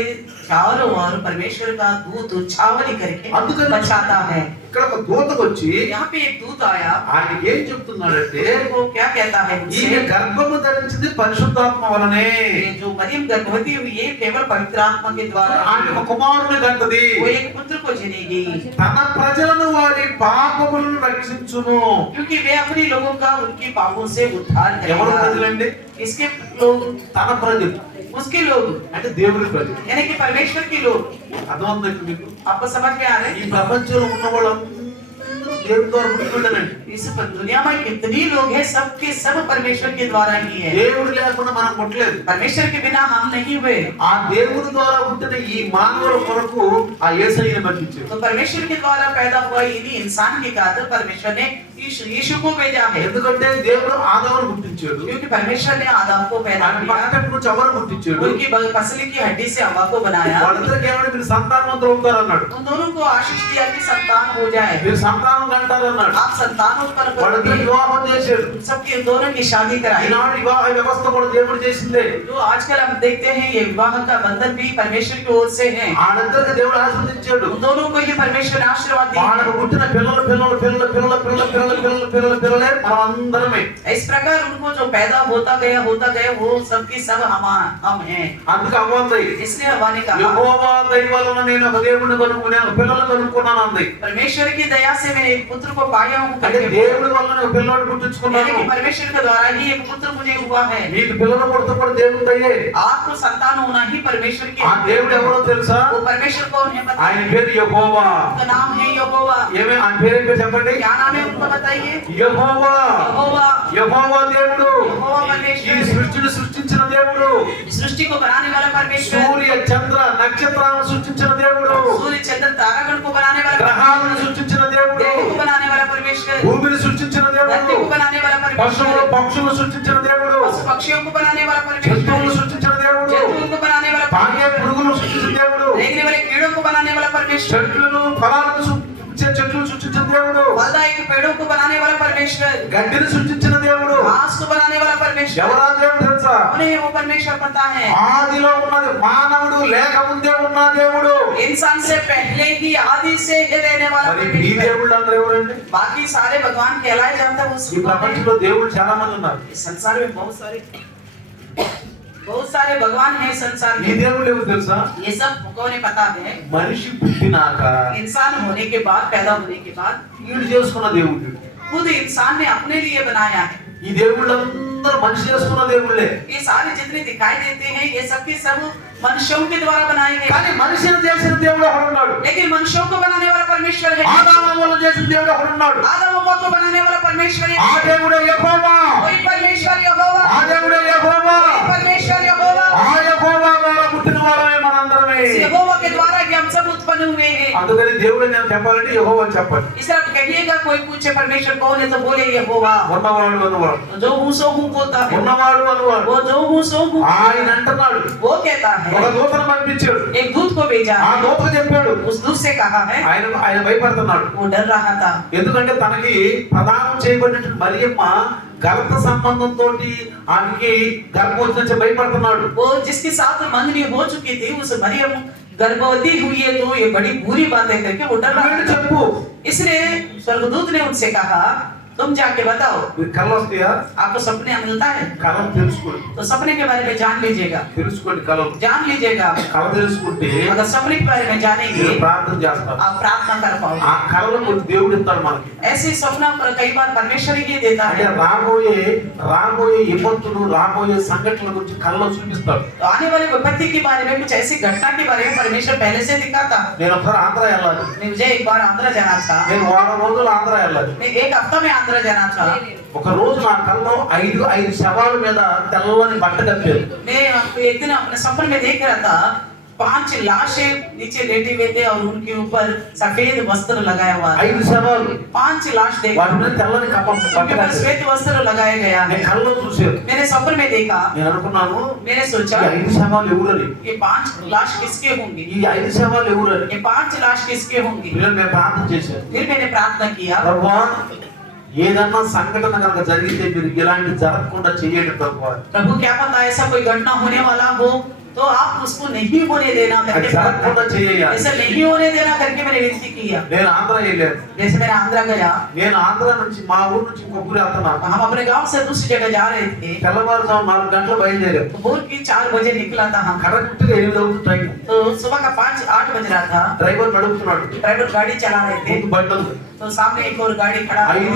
चारों ओर परमेश्वर का दूत छावनी करके అందుకని बचाता है। ఇక్కడ ఒక దూత వచ్చి यहाँ पे एक दूत आया, ఆయనకి ఏం చెప్తున్నాడంటే, वो क्या कहता है ఈయన मुझसे? గర్భము ధరించింది పరిశుద్ధాత్మ వలనే, ये जो मरियम गर्भवती हुई है केवल पवित्र आत्मा के द्वारा ఆయన ఒక కుమారుని కంటది. वो एक पुत्र को जनेगी, తన ప్రజలను వారి పాపములను రక్షించును. क्योंकि वे अपने लोगों का उनके पापों से उद्धार ఎవరు करेगा। ప్రజలండి? इसके लोग, తన ప్రజలు उसके लोग అంటే దేవుని ప్రజలు. यानी कि परमेश्वर के लोग। అర్థమవుతుంది మీకు? आपको समझ में आ रहा ఈ है? ప్రపంచంలో ఉన్న వాళ్ళందరూ దేవుని ద్వారా పుట్టుకుంటానండి. इस दुनिया में कितनी लोग हैं, सबके सब परमेश्वर के द्वारा ही है। దేవుడు లేకుండా మనం పుట్టలేదు. परमेश्वर के बिना हम नहीं हुए। ఆ దేవుని ద్వారా పుట్టిన ఈ మానవుల కొరకు ఆ యేసయ్యను పంపించాడు. तो परमेश्वर के द्वारा पैदा हुआ इन्हीं इंसान के खातिर परमेश्वर ने यीशु को भेजा है। ఎందుకంటే దేవుడు ఆదామును పుట్టించాడు. क्योंकि परमेश्वर ने आदम को पैदा ఆయన किया, పక్కన నుంచి ఎవరు పుట్టించాడు. उनकी पसली की हड्डी से हवा को बनाया। వాళ్ళందరికీ ఏమని మీరు సంతానవంతులు అవుతారు అన్నాడు. उन दोनों को आशीष दिया कि संतान हो जाए, మీరు సంతానం కంటారు అన్నాడు. आप संतान उत्पन्न వాళ్ళందరికీ करोगे। వివాహం చేశాడు. सबके दोनों की शादी कराई। ఈనాడు వివాహ వ్యవస్థ కూడా దేవుడు చేసిందే. जो आजकल हम देखते हैं ये विवाह का बंधन भी परमेश्वर की ओर से है। వాళ్ళందరికీ దేవుడు ఆశీర్వదించాడు. उन दोनों को ये परमेश्वर ने आशीर्वाद दिया వాళ్ళకు है। పుట్టిన పిల్లలే మనమందరమే. इस प्रकार उनको जो पैदा होता गया वो सबकी सब हम हैं। అందుకు అవ్వంది इसलिए हवा ने कहा, యెహోవా దయ వలన నేను ఒక దేవుడిని కనుక్కున్నాను, పిల్లలను కనుక్కున్నాను అంది. परमेश्वर की दया से मैं एक पुत्र को पाया हूँ అంటే करके। దేవుడి వల్ల నేను పిల్లడు यानी పుట్టించుకున్నాను. कि परमेश्वर के द्वारा ही एक पुत्र मुझे हुआ है। మీకు పిల్లలు పుడితే కూడా దేవుడి దయే. आपको संतान होना ही परमेश्वर की ఆ దేవుడు ఎవరో తెలుసా? वो परमेश्वर कौन है ఆయన बताइए। పేరు యెహోవా. उनका नाम है यहोवा। ఏమే ఆయన పేరు ఏంటో చెప్పండి. क्या नाम है उनका बताइए। యెహోవా. यहोवा, యెహోవా దేవుడు. यहोवा ఈ परमेश्वर, సృష్టిని సృష్టించిన దేవుడు. सृष्टि को बनाने वाला परमेश्वर, సూర్య చంద్ర నక్షత్రాలను సృష్టించిన దేవుడు. सूर्य चंद्र तारागण को बनाने वाला గ్రహాలను సృష్టించిన దేవుడు. देव को बनाने वाला परमेश्वर, భూమిని సృష్టించిన దేవుడు. धरती को बनाने वाला పశువులు परमेश्वर, పక్షులు సృష్టించిన దేవుడు. पशु पक्षियों को बनाने वाला జంతువులు परमेश्वर, సృష్టించిన దేవుడు. जंतुओं को बनाने वाला పాకే परमेश्वर, పురుగులు సృష్టించిన దేవుడు. रेंगने वाले कीड़ों को बनाने वाला परमेश्वर, చెట్లను ఫలాలను సృష్టించే చెట్లు సృష్టించిన దేవుడు. फलदायक पेड़ों को बनाने वाला परमेश्वर, గడ్డిని సృష్టించిన దేవుడు. घास को बनाने वाला परमेश्वर। ఎవరా దేవుడు తెలుసా? उन्हें वो परमेश्वर पता है। ఆదిలో ఉన్నది మానవుడు లేక ముందే ఉన్న దేవుడు. इंसान से पहले ही आदि से ही रहने वाला మరి ఈ परमेश्वर। దేవుళ్ళు అందరూ ఎవరండి? बाकी सारे भगवान कहलाए जाते हैं ఈ उसको। ప్రపంచంలో దేవుళ్ళు చాలా మంది ఉన్నారు. इस संसार में बहुत सारे भगवान हैं संसार ఈ में। దేవుళ్ళు ఎవరు తెలుసా? ये सब को ने पता है। మనిషి పుట్టినాక इंसान होने के बाद, पैदा होने के बाद వీడు చేసుకున్న దేవుడు. खुद इंसान ने अपने लिए बनाया है। ఈ దేవుళ్ళందరూ మనిషి చేసుకున్న దేవుళ్ళే. ये सारे जितने दिखाई देते हैं ये सब के सब मनुष्यों के द्वारा बनाए गए। కానీ మనిషిని చేసిన దేవుడు ఒకడున్నాడు. लेकिन मनुष्यों को बनाने वाला परमेश्वर है। ఆదాము వల్ల చేసిన దేవుడు ఒకడున్నాడు. आदम हव्वा को बनाने वाला परमेश्वर है। ఆ దేవుడే యెహోవా. कोई परमेश्वर यहोवा, ఆ దేవుడే యెహోవా. कोई परमेश्वर यहोवा। ఆ యెహోవా ద్వారా పుట్టిన వారమే మనందరమే. इस यहोवा के द्वारा कि हम सब उत्पन्न हुए हैं। అందుకని దేవుడు నేను చెప్పాలంటే యెహోవా అని చెప్పాలి. इस तरह कहिएगा, कोई पूछे परमेश्वर कौन है तो बोले यहोवा। ఉన్నవాడు అనువాడు. जो हूँ सो हूँ बोलता है, ఉన్నవాడు అనువాడు. वो जो हूँ सो हूँ ఆయన అంటున్నాడు. वो कहता ఒక है। దూతను పంపించాడు. एक दूत को भेजा, ఆ దూతకు చెప్పాడు. उस दूत से कहा है, ఆయన భయపడుతున్నాడు. वो डर रहा था ఎందుకంటే తనకి ప్రదానం చేయబడిన మరియమ్మ గర్భ సంబంధంతో ఆమెకి గర్భం వచ్చిన భయపడుతున్నాడు. वो जिसके साथ मंगनी हो चुकी थी उस मरियम गर्भवती हुई है तो ये बड़ी बुरी बात है करके वो डर रहा నువ్వు था। చెప్పు. इसलिए स्वर्गदूत ने उनसे कहा, तुम जाके बताओ, మీరు కళ్ళు వస్తాయా? आपको सपने मिलता है కళను తెలుసుకోండి. तो सपने के बारे में जान लीजिएगा, తెలుసుకోండి కళను. जान लीजिएगा। కళ తెలుసుకుంటే अगर सपने के बारे में जानेंगे మీరు ప్రార్థన చేస్తారు. आप प्रार्थना कर पाओगे। ఆ కళను కొన్ని దేవుడు ఇస్తాడు మనకి. ऐसे सपना पर कई बार परमेश्वर ही देता అంటే है। రాబోయే విపత్తులు రాబోయే సంఘటనల గురించి కళ్ళలో చూపిస్తాడు. तो आने वाले विपत्ति के बारे में कुछ ऐसी घटना के बारे में परमेश्वर पहले से दिखाता। నేను ఒకసారి ఆంధ్ర వెళ్ళాలి. मुझे एक बार आंध्र जाना था, నేను వారం రోజులు ఆంధ్ర వెళ్ళాలి. मैं एक हफ्ता में आंध्र जाना था। ఒక రోజు నా కళ్ళలో ఐదు శవాల మీద తెల్లని బట్ట కప్పారు. मैं एक दिन अपने सपने में देख रहा था 5 लाशें नीचे लेटे हुए थे और उनके ऊपर सफेद वस्त्र लगाया हुआ था। 5 శవాలు. 5 लाश देख, వాటి మీద తెల్లని బట్ట उनके ऊपर కప్పారు. श्वेत वस्त्र लगाया गया है। నేను కళ్ళలో చూశాను. मैंने सपने में देखा, నేను అనుకున్నాను मैंने सोचा ఈ 5 శవాలు ఎవరని. ये 5 लाश किसके होंगे, ఈ 5 శవాలు ఎవరని. ये 5 लाश किसके होंगे। నేను ప్రార్థన చేశాను. फिर मैंने प्रार्थना किया, ప్రభువా ఏదన్నా సంఘటన కనుక జరిగితే మీరు ఇలాంటి జరగకుండా చేయండి ప్రభువా. प्रभु क्या पता ऐसा कोई घटना होने वाला हो तो आप उसको नहीं होने देना అది करके జరగకుండా प्रार्थना- చేయాలి. ऐसा नहीं होने देना करके मैंने विनती किया। నేను ఆంధ్ర వెళ్ళాను. जैसे मैंने आंध्रा गया, నేను ఆంధ్ర నుంచి మా ఊరు నుంచి ఇంకొక ఊరు వెళ్తున్నాను. हम अपने गांव से दूसरी जगह जा रहे थे తెల్లవారుజాము 4 గంటలు బయలుదేరాం. तो भोर की 4 बजे निकला था हम। కరెక్ట్గా 8 అవుతుంది టైం. तो सुबह का 5-8 बज रहा था। డ్రైవర్ నడుపుతున్నాడు. ड्राइवर गाड़ी चला रहे थे, ముందు బండి ఉంది. तो सामने एक और गाड़ी खड़ा 5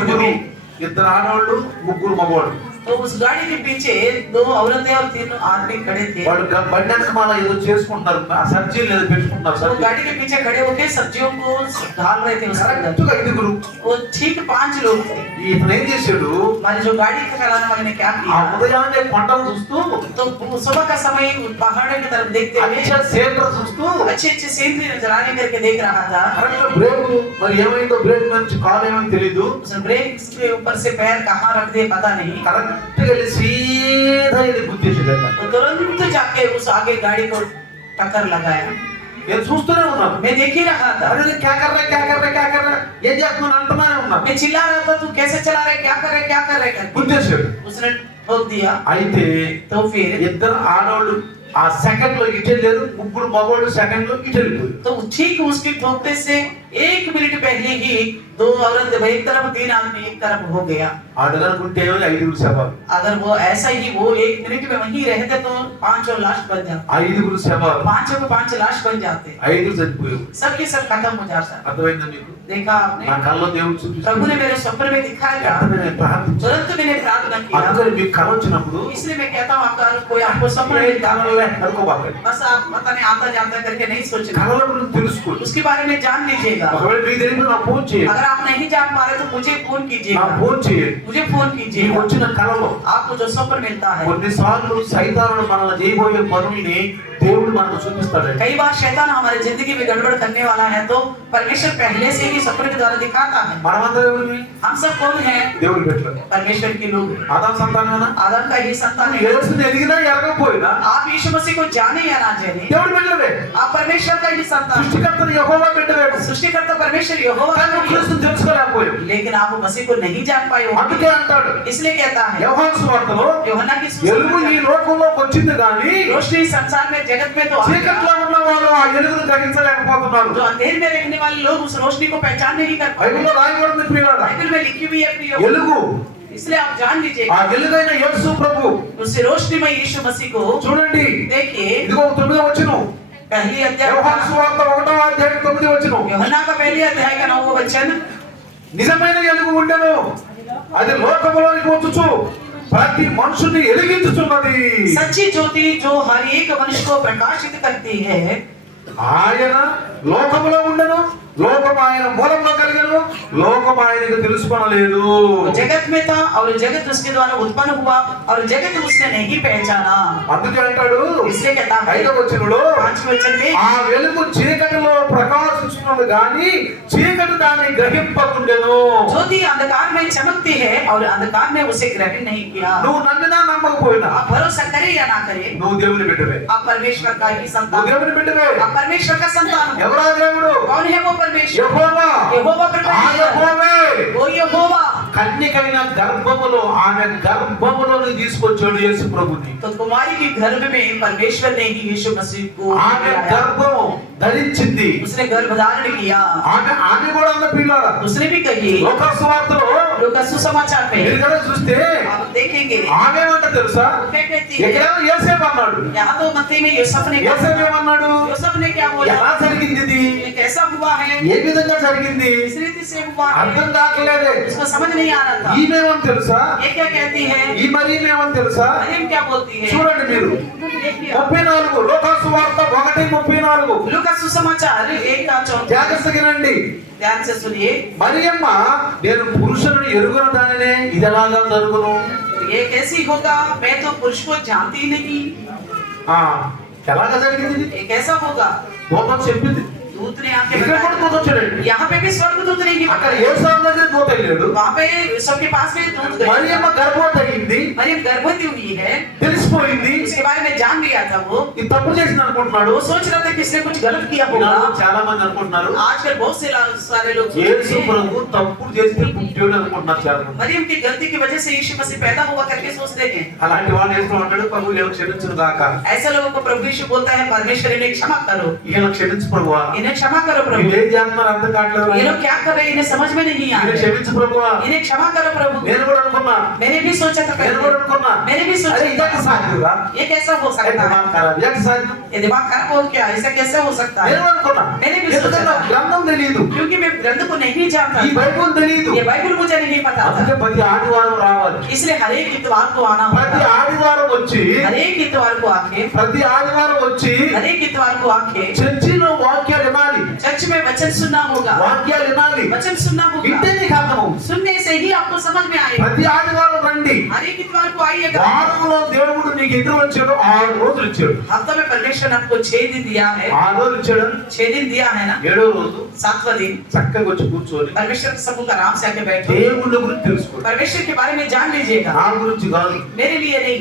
2 ఆడవాళ్ళు 3 మగవాళ్ళు. तो उस गाड़ी के पीछे 2 औरतें और 3 आदमी खड़े थे। వాళ్ళు బండి వెనకమాల ఏదో చేసుకుంటారు, ఆ సబ్జీలు ఏదో పెట్టుకుంటారు. वो गाड़ी के पीछे खड़े होके सब्जियों को डाल रहे थे उसके अंदर। కరెక్ట్గా 5గురు. वो ठीक 5 लोग थे। ఇతను ఏం చేశాడు, हमारे जो गाड़ी चलाने वाले ने क्या ఆ किया, ఉదయాన్నే కొండలు చూస్తూ, तो सुबह का समय पहाड़ों की तरफ देखते हुए అచ్చ సేంటర్ చూస్తూ, अच्छे सेंद्रीय नजराने करके देख रहा था। కరెక్ట్ బ్రేక్ మరి ఏమైందో, బ్రేక్ నుంచి కాలు ఏమైందో తెలియదు. उसने ब्रेक के ऊपर से पैर कहाँ रख दिए पता नहीं। కరెక్ట్గా వెళ్ళి సీదా ఇది గుద్దేశాడు. तो तुरंत जाके उस आगे गाड़ी को टक्कर लगाया। నేను చూస్తూనే ఉన్నాను. मैं देख ही रहा था। అరే క్యా కర్ రే క్యా కర్ రే క్యా కర్ రే ఏం చేస్తున్నాను అంటున్నానే ఉన్నాను. मैं चिल्ला रहा था, तू कैसे चला रहा है, क्या कर रहा है, क्या कर रहा है करके। గుద్దేశాడు. उसने ठोक दिया। అయితే तो फिर ఇద్దరు ఆడవాళ్ళు ఆ సెకండ్ లో ఇటు వెళ్ళారు, ముగ్గురు మగవాళ్ళు సెకండ్ లో ఇటు వెళ్ళిపోయారు. तो ठीक उसके ठोकने से 1 मिनट पहले ही 2 औरत एक तरफ 3 आदमी एक तरफ हो गया। అడగనుకుంటే 5గురు శవాలు, अगर वो ऐसा ही वो 1 मिनट में वहीं रहते तो 5 और लाश बन जाते। 5గురు శవాలు, 5 को 5 लाश बन जाते। 5 చనిపోయారు. सबके सब खत्म हो जाता। అర్థమైందా మీకు? देखा आपने, నా కళ్ళలో దేవుడు प्रभु చూపిస్తాడు. ने मेरे स्वप्न में दिखाया। నేను ప్రార్థించాను. तुरंत मैंने प्रार्थना किया। అందుకని మీకు కళ వచ్చినప్పుడు इसलिए मैं कहता हूँ अगर कोई आपको स्वप्न ఏ मिलता है, కళలే అనుకోబాకండి. बस आप पता नहीं आता जाता करके नहीं सोचना, కళల గురించి తెలుసుకోండి. उसके बारे में जान लीजिएगा। ఒకవేళ మీకు తెలియదు నాకు ఫోన్ చేయండి. अगर आप नहीं जान पा रहे तो मुझे फोन कीजिएगा, నాకు ఫోన్ చేయండి. मुझे फोन మీకు कीजिएगा। వచ్చిన కళలో आपको जो स्वप्न मिलता है, కొన్నిసార్లు సైతానుడు మనల్ని చేయబోయే పనుల్ని దేవుడు మనకు చూపిస్తాడు. कई बार शैतान हमारी जिंदगी में गड़बड़ करने वाला है तो परमेश्वर पहले से ही सपने के द्वारा दिखाता है। మనమందరం ఎవరివి? हम सब कौन हैं? దేవుడు పెట్టలేదు. परमेश्वर के लोग, ఆదాం సంతానమేనా? आदम का ही संतान है। యేసుని ఎదిగినా ఎరగకపోయినా आप यीशु मसीह को जाने या ना जाने, దేవుడు పెట్టలేదే. आप परमेश्वर का ही संतान हैं। సృష్టికర్తను యెహోవా పెట్టలేదు. सृष्टिकर्ता परमेश्वर यहोवा కానీ నువ్వు క్రీస్తుని తెలుసుకోలేకపోయావు. लेकिन आप मसीह को नहीं जान पाए हो, అందుకే అంటాడు इसलिए कहता है యోహాను సువార్తలో, यूहन्ना की వెలుగు ఈ सुसमाचार, లోకంలోకి వచ్చింది కానీ रोशनी संसार में जगत में तो आ गया, చీకట్లో ఉన్న వాళ్ళు ఆ వెలుగును గ్రహించలేకపోతున్నారు. जो अंधेरे में रहने वाले लोग उस रोशनी को पहचान नहीं कर पाए। బైబిల్లో రాయబడింది ప్రియులారా, बाइबल में लिखी हुई है प्रियो, వెలుగు इसलिए आप जान ఆ लीजिएगा వెలుగైన యేసు ప్రభు. उस रोशनी में यीशु मसीह को చూడండి, देखिए। ఇదిగో 9వ వచనం, पहली अध्याय యోహాను సువార్త 1వ అధ్యాయం 9వ వచనం. यूहन्ना का पहली अध्याय का 9वां वचन, నిజమైన వెలుగు ఉండెను, అది లోకములోనికి వచ్చుచు ప్రతి మనుషుని వెలిగించుచున్నది. सच्ची ज्योति जो हर एक मनुष्य को प्रकाशित करती है। ఆయన లోకములో ఉండెను, లోకం ఆయన మూలంలో కలిగెను, లోకం ఆయనకు తెలుసుకొనలేదు. वो जगत में था और जगत उसके द्वारा उत्पन्न हुआ और जगत उसने नहीं पहचाना। అందుకే అంటాడు इसलिए कहता है 5వ వచనంలో, 5वें वचन में, ఆ వెలుగు చీకటిలో ప్రకాశించున్నది గాని చీకటి దాన్ని గ్రహింపకుండెను. ज्योति अंधकार में चमकती है और अंधकार ने उसे ग्रहण नहीं किया। నువ్వు నమ్మినా నమ్మకపోయినా आप भरोसा करे या ना करे, నువ్వు దేవుని బిడ్డవే. आप परमेश्वर का ही నువ్వు संतान, దేవుని బిడ్డవే. आप परमेश्वर का संतान हो। ఎవరా దేవుడు? कौन है वो परमेश्वर? యెహోవా. यहोवा ఆ परमेश्वर, యెహోవే वो यहोवा। కన్యకైన గర్భములో ఆమె గర్భములోని తీసుకొచ్చాడు యేసు ప్రభుని. तो कुमारी के गर्भ में परमेश्वर ने ही यीशु मसीह को ఆమె लाया। గర్భం ధరించింది. उसने गर्भ धारण किया। ఆమె కూడా అన్న పిల్లారా, उसने भी कही, లోక సువార్తలో लोका सुसमाचार में మీరు కనుక చూస్తే आप देखेंगे ఆమె ఏమంట తెలుసా? क्या कहती है। ఎక్కడేమో యేసేపు అన్నాడు. यहाँ तो मत्ती में यूसुफ ने क्या యేసేపు ఏమన్నాడు? यूसुफ ने क्या बोला, ఎలా జరిగింది ఇది? ये कैसा हुआ है, ఏ విధంగా జరిగింది? इस रीति से हुआ है। అర్థం కావట్లేదే. उसको समझ नहीं आ रहा था। ఈమెమని తెలుసా? ये क्या कहती है, ఈ మరి ఈమెమని తెలుసా? मरियम क्या बोलती है। చూడండి మీరు देखिए 34 లోక సువార్త 1:34. लूका सुसमाचार 1:34, జాగ్రత్తగా రండి. ध्यान से सुनिए। మరియమ్మ, నేను పురుషుని ఎరుగున దానినే ఇది ఎలాగా జరుగును? ये कैसी होगा, मैं तो पुरुष को जानती ही नहीं। ఆ ఎలాగా జరిగింది ఇది? ये कैसा होगा, దూత చెప్పింది. दूत ने आके ఇక్కడ కూడా बताया। దూత వచ్చాడండి. यहाँ पे भी स्वर्गदूत ने ही అక్కడ बताया। యేసు దగ్గర దూత వెళ్ళాడు. वहाँ पे यूसुफ के पास में दूत गए। మరియమ్మ గర్భవతి అయింది, मरियम गर्भवती हुई है, తెలిసిపోయింది. उसके बारे में जान लिया था वो। ఇది తప్పు చేసింది అనుకుంటున్నాడు. वो सोच रहा था कि इसने कुछ गलत किया होगा। ఈనాడు చాలా మంది అనుకుంటున్నారు आजकल बहुत से सारे लोग सोचते యేసు हैं, ప్రభు తప్పుడు చేస్తే పుట్టాడు అనుకుంటున్నారు చాలా మంది. मरियम की गलती की वजह से यीशु मसीह पैदा हुआ करके सोचते हैं। అలాంటి వాళ్ళు యేసు అంటాడు, ప్రభు ఈయన క్షమించును గాక. ऐसे लोगों को प्रभु यीशु बोलता है, परमेश्वर इन्हें क्षमा करो, ఈయన క్షమించు ప్రభువా. इन्हें क्षमा करो प्रभु। వీళ్ళు ఏం చేస్తున్నారు అర్థం కావట్లేదు. ये लोग क्या कर रहे हैं, इन्हें समझ में नहीं आ ఈయన रहा है। క్షమించు ప్రభువా. इन्हें क्षमा करो प्रभु। నేను కూడా అనుకున్నా, मैंने भी सोचा था నేను కూడా पहले, అనుకున్నా, मैंने भी అరే सोचा ఇదొక था, సాధ్యురా. ये कैसा हो सकता है। దిమాగ్ ఖరాబ్. ఎలాంటి సాధ్యం? ये दिमाग खराब हो क्या? ऐसा कैसे हो सकता है? నేను అనుకున్నా मैंने भी ఎందుకంటే सोचा నాకు था। గ్రంథం తెలియదు, क्योंकि मैं ग्रंथ को नहीं जानता ఈ था। బైబిల్ తెలియదు. ये बाइबल मुझे नहीं पता అందుకే था, ప్రతి ఆదివారం రావాలి. इसलिए हर एक इतवार को आना ప్రతి होता। ఆదివారం వచ్చి हर एक इतवार को आके ప్రతి ఆదివారం వచ్చి हर एक इतवार को आके చర్చిలో వాక్యాలు వినాలి, चर्च में वचन सुनना होगा, వాక్యాలు వినాలి. वचन सुनना ఇంటే होगा। నీకు అర్థమవుతుంది. सुनने से ही आपको समझ में आएगा। ప్రతి ఆదివారం రండి. हर एक इतवार को आइएगा। వారంలో దేవుడు నీకు ఎదురు వచ్చాడు, 6 రోజులు ఇచ్చాడు. हफ्ता में परमेश्वर ने आपको 6 दिन दिया है, 6 రోజులు ఇచ్చాడు. 6 दिन दिया है ना। 7వ రోజు 7वां दिन చక్కగా వచ్చి కూర్చొని परमेश्वर के सबको आराम से आके बैठो, దేవుడి గురించి తెలుసుకోండి. परमेश्वर के बारे में जान लीजिएगा। నా గురించి కాదు, मेरे लिए नहीं,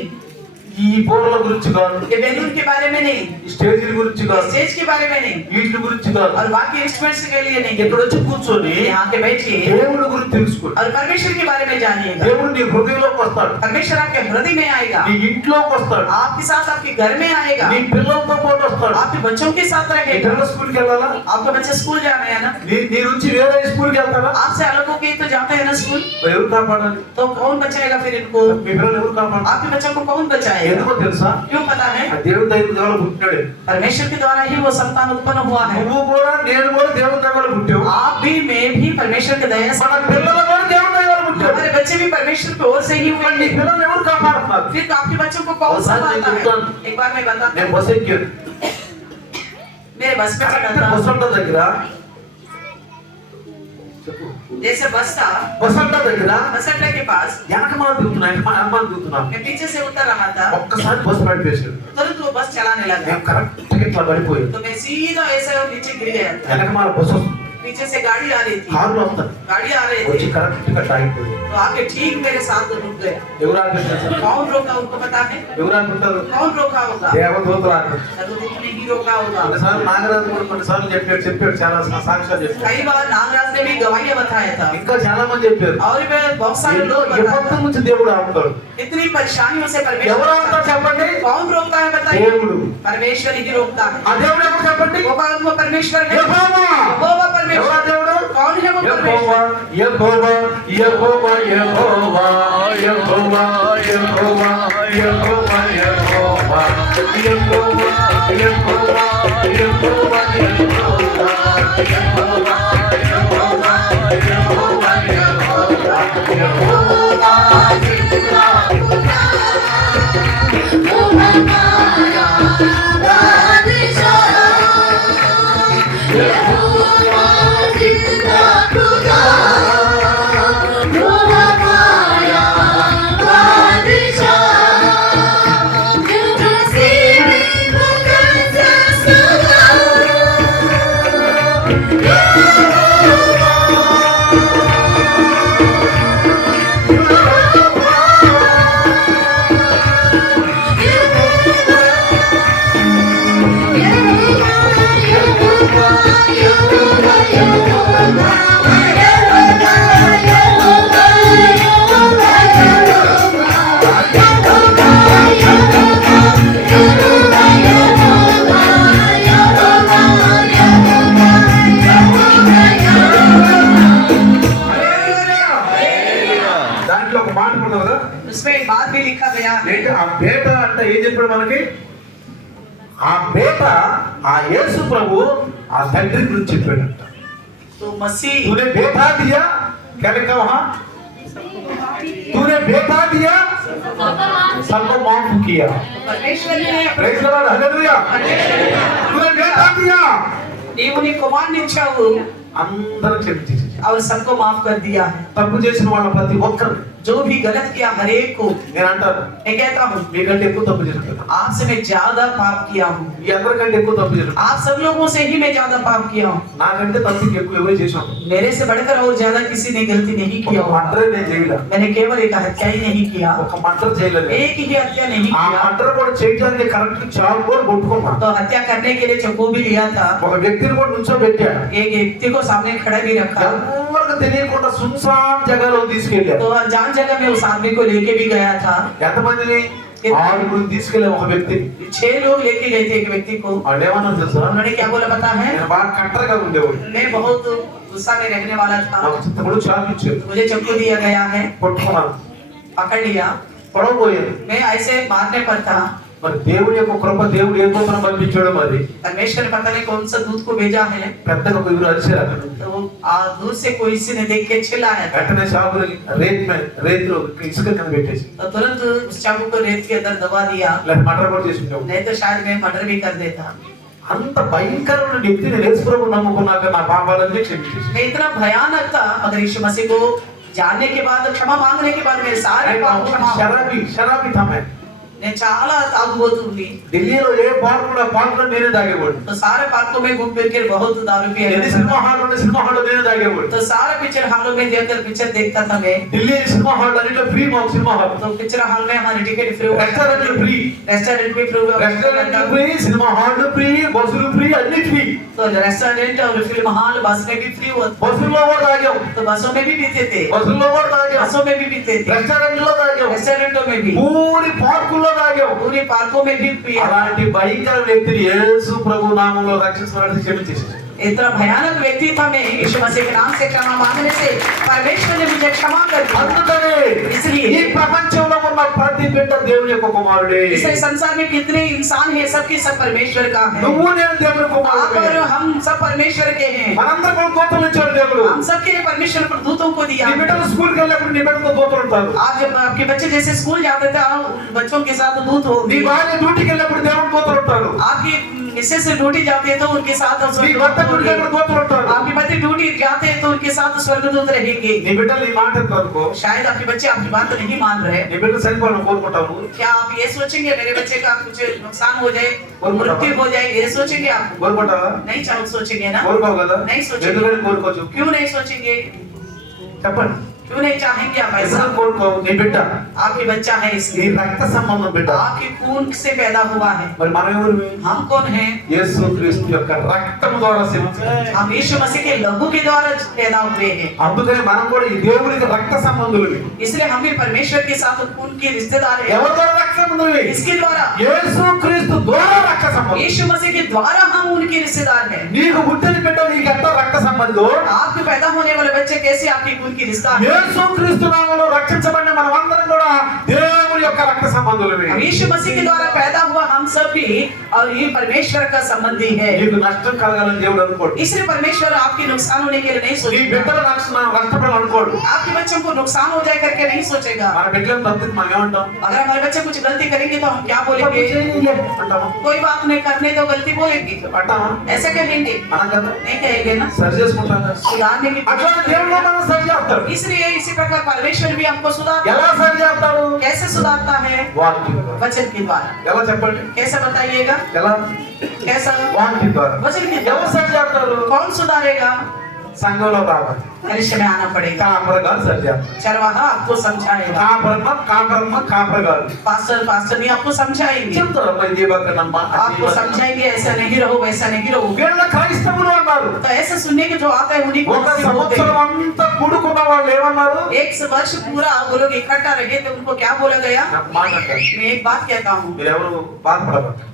ఈ పోరల గురించి కాదు, ये बैलून के बारे में नहीं, ఈ స్టేజీల గురించి కాదు, स्टेज के बारे में नहीं, వీటి గురించి కాదు. और बाकी इंस्ट्रूमेंट्स के लिए नहीं। ఇక్కడ వచ్చి కూర్చొని यहाँ के बैठिए దేవుడి గురించి తెలుసుకోండి. और परमेश्वर के बारे में जानिएगा। దేవుడు నీ హృదయంలోకి వస్తాడు, परमेश्वर आपके हृदय में आएगा, నీ ఇంట్లోకి వస్తాడు, आपके साथ आपके घर में आएगा, నీ పిల్లలతో పాటు వస్తాడు. आपके बच्चों के साथ నీ रहेगा। పిల్లల స్కూల్కి వెళ్ళాలా? आपके बच्चे स्कूल जा रहे हैं ना, నీ నుంచి వేరే స్కూల్కి వెళ్తారా? आपसे अलग होके तो जाते हैं ना स्कूल, మరి ఎవరు కాపాడాలి? तो कौन बचाएगा फिर इनको? మీ పిల్లలు ఎవరు కాపాడాలి? आपके बच्चों को कौन बचाएगा? ఎందుకో తెలుసా? क्यों पता है? ఆ దేవుడి దయ ద్వారా పుట్టినాడు. परमेश्वर के द्वारा ही वो संतान उत्पन्न हुआ है। నువ్వు కూడా నేను కూడా దేవుడి దయ వల్ల పుట్టావు. आप भी मैं भी परमेश्वर के दया से, మన పిల్లలు కూడా దేవుడి దయ వల్ల పుట్టారు. हमारे बच्चे भी परमेश्वर की ओर से ही हुए నీ हैं। పిల్లలు ఎవరు కాపాడుతున్నారు? फिर तो आपके बच्चों को कौन संभालता है? एक बार मैं बताता నేను हूँ, బస్ ఎక్కాను. मेरे बस पे चढ़ा బస్ था, అడ్డా దగ్గర చెప్పు, जैसे बस था, బస్ అడ్డా దగ్గర बस अड्डे के पास వెనకమాల దిగుతున్నాను, వెనకమాల దిగుతున్నాను. मैं पीछे से उतर रहा था, ఒక్కసారి బస్ పడిపేసాడు. तुरंत वो बस चलाने लगा, నేను కరెక్ట్గా ఇట్లా పడిపోయాను. तो मैं सीधा ऐसे नीचे गिर गया था। వెనకమాల బస్ వస్తుంది, पीछे से गाड़ी आ रही थी, కారులో వస్తాను, गाड़ी आ रही వచ్చి थी, కరెక్ట్గా ఆగిపోయాడు. तो आके ठीक मेरे साथ रुक गया। ఎవరు ఆగిపోతారు? कौन रोका उनको पता है? ఎవరు ఆగిపోతారు? कौन रोका होगा? దేవదూతలు ఆగిపోతారు. सर्वदूत ने ही रोका होगा। కొన్నిసార్లు నాగరాజు కూడా కొన్నిసార్లు చెప్పాడు చాలా సాక్ష్యాలు చెప్పాడు. कई बार नागराज ने भी गवाहियां बताया था, ఇంకా చాలా మంది చెప్పారు. और भी बहुत सारे ఎన్నో लोग बताते విపత్తు हैं। నుంచి దేవుడు ఆపుతాడు. इतनी परेशानियों से ఎవరు परमेश्वर ఆపుతాడు చెప్పండి? कौन रोकता है बताइए? దేవుడు. परमेश्वर ही रोकता है। ఆ దేవుడు ఎవరు చెప్పండి? वो परमेश्वर है। యెహోవా. वो परमेश्वर। ఎవరు ఆ దేవుడు? कौन है वो యెహోవా, परमेश्वर? యెహోవా, యెహోవా, యెహోవా, యెహోవా, యెహోవా, యెహోవా, యెహోవా, యెహోవా, యెహోవా, యెహోవా, యెహోవా, యెహోవా, దాంట్లో ఒక మాట ఉంది కదా, उसमें एक बात भी लिखा गया है। ఏంటి ఆ బేట అంటే ఏం చెప్పాడు మనకి? ఆ బేట ఆ యేసు ప్రభు ఆ తండ్రి గురించి చెప్పాడంట. तो मसीह तूने बेटा दिया, क्या लिखा वहां? तूने बेटा दिया, सबको माफ किया. परमेश्वर ने प्रेज द लॉर्ड, हालेलुया. तूने बेटा दिया, నీవు నీ కుమారుని ఇచ్చావు అందరూ క్షమించేసి और सबको माफ कर दिया है। తప్పు చేసిన వాళ్ళ ప్రతి ఒక్కరు जो भी गलत किया हर एक को నేను అంటాను, मैं कहता हूँ మీకంటే ఎక్కువ తప్పు చేశాను, आपसे मैं ज्यादा पाप किया हूँ। మీ అందరికంటే ఎక్కువ తప్పు చేశాను. आप सब लोगों से ही मैं ज्यादा पाप किया हूँ। నాకంటే తప్పు ఎక్కువ ఎవరు చేశాం? मेरे से बढ़कर और ज्यादा किसी ने गलती नहीं किया ఒక होगा। మర్డర్ నేను చేయలే, मैंने केवल एक हत्या ही नहीं किया, ఒక మర్డర్ చేయలేదు. एक ही हत्या नहीं ఆ किया, మర్డర్ కూడా చేయడానికి కరెక్ట్ చాలు కూడా కొట్టుకున్నా. तो हत्या करने के लिए चाकू भी लिया था, ఒక వ్యక్తిని కూడా నుంచోబెట్టా, एक व्यक्ति को सामने खड़ा भी रखा, ఎవరికి తెలియకుండా సున్సాన్ జగలో తీసుకెళ్ళారు. तो अनजान जगह में उस आदमी को लेके भी गया था। ఎంతమందిని? 6 తీసుకెళ్ళే ఒక వ్యక్తి. 6 लोग लेके गए थे एक व्यक्ति को। వాళ్ళు ఏమన్నా తెలుసా? उन्होंने क्या बोला पता है? నేను బాగా కట్టరగా ఉండేవాడు, मैं बहुत गुस्सा में रहने वाला था, నాకు చిత్తముడు చాకిచ్చాడు, मुझे चाकू दिया गया है, కొట్టుకున్నాను, पकड़ लिया, పొడవబోయాను. मैं ऐसे मारने पर था, మరి దేవుని యొక్క కృప దేవుడు ఏ దూతను పంపించాడో మరి परमेश्वर ने पता नहीं कौन सा दूत को भेजा है, పెద్దగా ఒక ఎవరు అరిచారు అక్కడ నుంచి. तो दूर से कोई किसी ने देख के चिल्लाया था। వెంటనే చాకులు రేతులో ఇసుక కింద పెట్టేసి तो तुरंत उस चाकू को रेत के अंदर दबा दिया, లేదా మటర్ కూడా చేసి ఉండేవాడు. नहीं तो शायद मैं मर्डर भी कर देता। అంత భయంకరమైన వ్యక్తిని యేసు ప్రభువు నమ్ముకున్నాక నా పాపాలన్నీ క్షమించేసి मैं इतना भयानक था, मगर यीशु मसीह को जानने के बाद, क्षमा मांगने के बाद मेरे सारे पाप क्षमा हो गए। శరాబి తమే నేను చాలా తాగుబోతుంది, ఢిల్లీలో ఏ పార్కులో నేనే తాగేవాడు. तो सारे पार्कों में घूम फिर के बहुत दारू पिया ఎన్ని సినిమా హాల్లో నేనే తాగేవాడు. तो सारे पिक्चर हॉलों में जाकर पिक्चर देखता था मैं। ఢిల్లీ సినిమా హాల్ అన్నిట్లో ఫ్రీ మాకు సినిమా హాల్, तो पिक्चर हॉल में हमारी टिकट फ्री, రెస్టారెంట్లు ఫ్రీ, रेस्टोरेंट भी फ्री, రెస్టారెంట్లు ఫ్రీ, సినిమా హాల్ ఫ్రీ, బస్సులు ఫ్రీ, అన్ని ఫ్రీ. तो रेस्टोरेंट और फिल्म हॉल बस में भी फ्री होता, బస్సుల్లో కూడా తాగాం, तो बसों में भी पीते थे, బస్సుల్లో కూడా తాగాం, बसों में भी पीते थे, రెస్టారెంట్లో తాగాం, रेस्टोरेंटों में भी, పూరి పార్కుల్లో తాగాం. पूरे पार्कों में भी पिया। అలాంటి భయంకర వ్యక్తిని యేసు ప్రభు నామములో రక్షించడానికి క్షమించేసి इतना भयानक व्यक्ति था मैं, यीशु मसीह के नाम से क्षमा मांगने से परमेश्वर ने मुझे क्षमा कर दिया। అందుకనే इसलिए ఈ ప్రపంచంలో ఉన్న ప్రతి బిడ్డ దేవుని యొక్క కుమారుడే. इस संसार में कितने इंसान हैं, सबके सब परमेश्वर का है। నువ్వు నేను దేవుని आप కుమారుడే. और हम सब परमेश्वर के हैं। మనందరం కూడా దూతలు ఇచ్చాడు దేవుడు. हम सबके लिए परमेश्वर पर दूतों को दिया। నీ బిడ్డలు స్కూల్కి వెళ్ళినప్పుడు నీ బిడ్డతో దూతలు ఉంటారు. आज जब आपके बच्चे जैसे स्कूल जाते थे, बच्चों के साथ दूत నీ होंगे। భార్య డ్యూటీకి వెళ్ళినప్పుడు దేవుడు దూతలు ఉంటారు. आपकी मिसेस से ड्यूटी जाते हैं तो उनके साथ నీ భర్త డ్యూటీకి వెళ్ళినప్పుడు దూతలు ఉంటారు. आपके पति ड्यूटी जाते हैं तो उनके साथ स्वर्गदूत रहेंगे। నీ బిడ్డలు నీ మాట అనుకో, शायद आपके बच्चे आपकी बात नहीं मान रहे। నీ బిడ్డలు చనిపోవాలని కోరుకుంటావు. क्या आप ये सोचेंगे मेरे बच्चे का कुछ नुकसान हो जाए, मृत्यु हो जाए, ये सोचेंगे आप? కోరుకుంటావా? नहीं चाहो सोचेंगे ना? కోరుకోవు కదా? नहीं सोचेंगे। ఎందుకని కోరుకోవచ్చు क्यों नहीं सोचेंगे? చెప్పండి. क्यों नहीं चाहेंगे आप ऐसा? ఎందుకని కోరుకోవు? నీ బిడ్డ आपकी बच्चा है నీ इसलिए, రక్త సంబంధం బిడ్డ. आपके खून से पैदा हुआ है। మరి మనం ఎవరు? हम कौन हैं? యేసు క్రీస్తు యొక్క రక్తము ద్వారా సించబడ్డాము. हम यीशु मसीह के लहू के द्वारा पैदा हुए हैं। అందుకని మనం కూడా ఈ దేవునికి రక్త సంబంధులవి. इसलिए हम भी परमेश्वर के साथ खून के रिश्तेदार हैं। ఎవరి ద్వారా రక్త సంబంధులవి? इसके द्वारा, యేసు క్రీస్తు ద్వారా రక్త సంబంధం. यीशु मसीह के द्वारा हम उनके रिश्तेदार हैं। నీకు పుట్టిన బిడ్డ నీకు ఎంత రక్త సంబంధం? आपके पैदा होने वाले बच्चे कैसे आपके खून की रिश्ता है? యేసు క్రీస్తు నామములో రక్షించబడిన మనమందరం కూడా దేవుని యొక్క రక్త సంబంధులవి. हम यीशु मसीह के द्वारा पैदा हुआ हम सब भी और ये परमेश्वर का संबंधी है। నీకు నష్టం కలగాలని దేవుడు అనుకోడు. इसलिए परमेश्वर आपके नुकसान होने के लिए नहीं నీ सोचेगा, బిడ్డల నష్టపడాలని అనుకోడు. आपके बच्चों को नुकसान हो जाए करके नहीं सोचेगा। మన బిడ్డలను తప్పితే మనం ఏమంటాం? अगर हमारे बच्चे कुछ गलती करेंगे तो हम क्या बोलेंगे? అంటామా? कोई बात नहीं, करने तो गलती बोलेंगे, అంటామా? ऐसा कहेंगे? మనం కదా नहीं कहेंगे ना, సరి చేసుకుంటాం కదా. सुधारने की అట్లా దేవుడు మనం సరి చేస్తాడు. इसलिए इसी प्रकार परमेश्वर भी हमको सुधार, ఎలా సరి చేస్తాడు? कैसे सुधारता है? వాక్యం ద్వారా. वचन के द्वारा। ఎలా చెప్పండి? कैसे बताइएगा? ఎలా? कैसा? వాక్యం ద్వారా. वचन के ఎవరు द्वारा। సరి చేస్తారు? कौन सुधारेगा? సంఘంలో రావాలి. मनुष्य में आना पड़ेगा। కాపరగారు సరి చేస్తారు. चरवाहा आपको समझाएगा, కాపరగారు पास्टर भी आपको समझाएंगे, చెప్తారు. అమ్మాయి దీపకనమ్మా आपको समझाएंगे ऐसा नहीं रहो, वैसा नहीं रहो। వీళ్ళ క్రైస్తవులు అన్నారు. तो ऐसे सुनने के जो आता है उन्हीं को ఒక मसीह बोलते సంవత్సరం हैं। అంతా కూడుకున్న వాళ్ళు ఏమన్నారు? एक वर्ष पूरा वो लोग इकट्ठा रहे तो उनको क्या बोला गया? నాకు మాట అంటారు. मैं एक बात कहता हूँ, మీరు ఎవరు బాధపడకండి.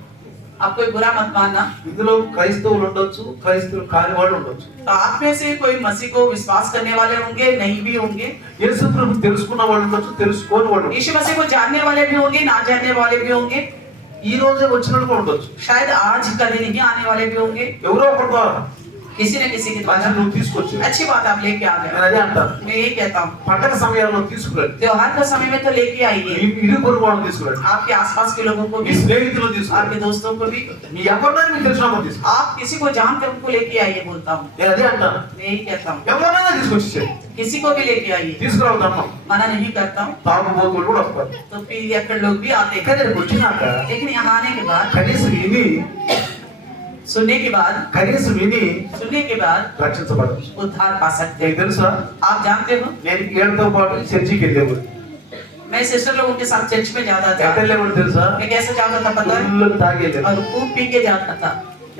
आप कोई बुरा मत मानना। ఇందులో క్రైస్తవులు ఉండొచ్చు, క్రైస్తవులు కాని వాళ్ళు ఉండొచ్చు. तो आप में से कोई मसीह को विश्वास करने वाले होंगे, नहीं भी होंगे। యేసు ప్రభు తెలుసుకున్న వాళ్ళు ఉండొచ్చు, తెలుసుకోని వాళ్ళు ఉండొచ్చు. यीशु मसीह को जानने वाले भी होंगे, ना जानने वाले भी होंगे। ఈ రోజే వచ్చిన వాళ్ళు కూడా ఉండొచ్చు. शायद आज का दिन ही आने वाले भी होंगे। ఎవరో ఒకటి ద్వారా किसी न किसी के మంచి द्वारा నువ్వు తీసుకొచ్చు. अच्छी बात आप लेके आ నేను गए। అదే అంటాను. मैं यही कहता हूँ, పండగ సమయాల్లో తీసుకురండి. त्योहार का समय में तो लेके आइए, ఇరు పొరుగు వాళ్ళని తీసుకురండి. आपके आसपास के लोगों को మీ भी, స్నేహితులను తీసుకురండి. आपके दोस्तों को भी, మీ ఎవరినైనా మీకు తెలిసిన వాళ్ళు తీసుకురండి. आप किसी को जानते हैं उनको लेके आइए बोलता हूँ। నేను అదే అంటాను. मैं यही कहता हूँ, ఎవరినైనా తీసుకొచ్చేసేయండి. किसी को भी लेके आइए, తీసుకురావద్దమ్మా. मना नहीं करता हूँ। తాగుబోతులు కూడా వస్తారు. तो फिर अक्कड़ लोग भी आते हैं, కానీ ఇక్కడికి వచ్చినాక लेकिन यहाँ आने के बाद, కనీసం విని सुनने के बाद, सुनने के बाद రక్షించబడచ్చు. उद्धार पा सकते నీకు हैं। తెలుసా? आप जानते हो, నేను ఏడుతో పాటు చర్చికి వెళ్ళేవాడు. मैं सिस्टर लोगों के साथ चर्च में जाता था। ఎక్కడ వెళ్ళేవాడు తెలుసా? मैं कैसे जाता था पता है? ఫుల్గా తాగేది. और खूब पी के जाता था।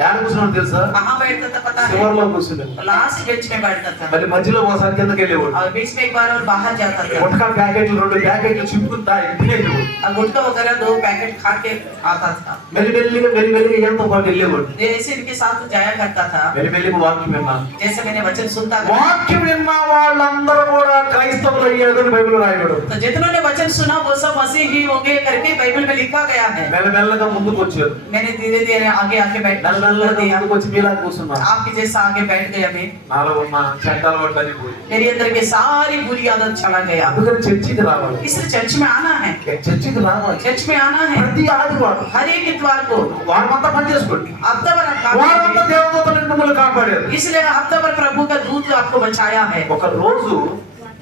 యాడ కూర్చున్నాడు తెలుసా? कहाँ बैठता था पता है? చివరిలో కూర్చున్నాడు. लास्ट बेंच में बैठता था మళ్ళీ మధ్యలో ఒకసారి కిందకి వెళ్ళేవాడు. और बीच में एक बार और बाहर जाता था గుట్కా ప్యాకెట్లు 2 ప్యాకెట్లు చింపుకుంటా ఇంటికి వెళ్ళేవాడు. और गुटखा वगैरह 2 पैकेट खा के आता था మెల్లిమెల్లిగా ఎంతో పాటు వెళ్ళేవాడు. जैसे इनके साथ जाया करता था మెల్లిమెల్లిగా వాక్యం విన్నాను. जैसे मैंने वचन सुनता था వాక్యం విన్న వాళ్ళందరూ కూడా క్రైస్తవులు అయ్యారని బైబిల్ రాయబడు. तो जितनों ने वचन सुना वो सब मसीही हो गए करके बाइबल में लिखा गया है మెల్లమెల్లగా ముందుకు వచ్చారు. मैंने धीरे धीरे आगे आके बैठना शुरू कर మెల్లమెల్లగా दिया ముందుకు వచ్చి మీలా కూర్చున్నాను. आपके जैसा आगे बैठ गया मैं నాలో ఉన్న చెడ్డ అలవాట్లన్నీ పోయి. मेरे अंदर के सारी बुरी आदत चला गया అందుకని చర్చికి రావాలి. इसलिए चर्च में आना है చర్చికి రావాలి. चर्च में आना है ప్రతి ఆదివారం हर एक इतवार को వారమంతా పని చేసుకోండి. हफ्ता भर आप काम వారమంతా करेंगे। దేవదూతలు మిమ్మల్ని కాపాడారు. इसलिए हफ्ता भर प्रभु का दूत आपको बचाया है ఒక రోజు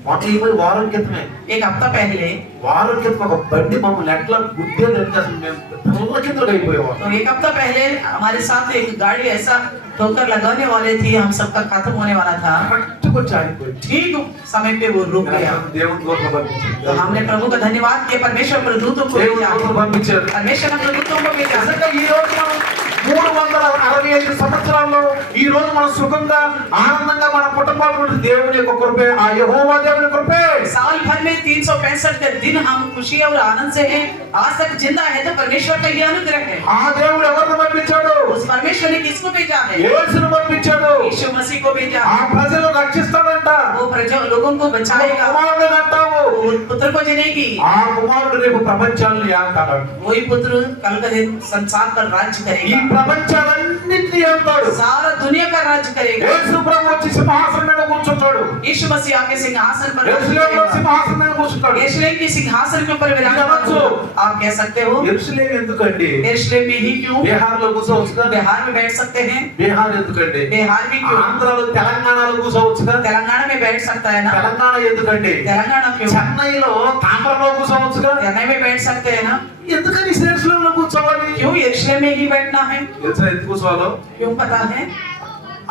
మొన్న వారం క్రితమే एक हफ्ता पहले వారం క్రితం ఒక బండి మమ్మల్ని ఎట్లా గుద్దేదంటే అసలు మేము తల్ల కిందకి అయిపోయేవాళ్ళం. तो एक हफ्ता पहले हमारे साथ एक गाड़ी ऐसा ठोकर लगाने वाले थी हम सबका खत्म होने वाला था కరెక్ట్గా వచ్చి ఆగిపోయింది. ठीक समय पे वो रुक गया దేవుని దూతలు పంపించారు. तो हमने प्रभु का धन्यवाद किया परमेश्वर पर दूतों को దేవుని भेजा దూతలు పంపించారు. परमेश्वर ने दूतों को भेजा నిజంగా ఈ రోజు మనం 365 సంవత్సరాల్లో ఈ రోజు మనం సుఖంగా ఆనందంగా మన కుటుంబాలు ఉంటే దేవుని యొక్క కృపే, ఆ యెహోవా దేవుని కృపే. साल भर में 365 दिन हम खुशी और आनंद से हैं आज तक जिंदा है तो परमेश्वर का ये अनुग्रह है ఆ దేవుడు ఎవరిని పంపించాడు? उस परमेश्वर ने किसको भेजा है యేసును పంపించాడు. यीशु मसीह को भेजा ఆ ప్రజలను రక్షిస్తాడంట. वो प्रजा लोगों को बचाएगा కుమారుడు అంటావు. वो पुत्र को जनेगी ఆ కుమారుడు రేపు ప్రపంచాన్ని ఏల్తాడు. वही पुत्र कल का दिन संसार पर राज्य ఈ करेगा ప్రపంచాలన్నింటినీ ఏల్తాడు. सारा दुनिया का राज्य करेगा యేసు ప్రభు వచ్చి సింహాసనం మీద కూర్చుంటాడు. यीशु मसीह आके सिंहासन पर యెరూషలేములో సింహాసనం మీద కూర్చుంటాడు. यरूशलेम के सिंहासन के ऊपर विराजमान हो आप कह सकते हो యెరూషలేం ఎందుకండి? यरूशलेम में ही क्यों బీహార్లో కూర్చోవచ్చుగా? बिहार में बैठ सकते हैं బీహార్ ఎందుకండి? बिहार में क्यों ఆంధ్రాలో తెలంగాణలో కూర్చోవచ్చుగా? तेलंगाना में बैठ सकता है ना తెలంగాణ ఎందుకండి? तेलंगाना क्यों చెన్నైలో తాండ్రలో కూర్చోవచ్చుగా? चेन्नई में बैठ सकते हैं ना ఎందుకని యెరూషలేంలో కూర్చోవాలి? क्यों यरूशलेम में ही बैठना है తెలుసా ఎందుకు కూర్చోవాలో? क्यों पता है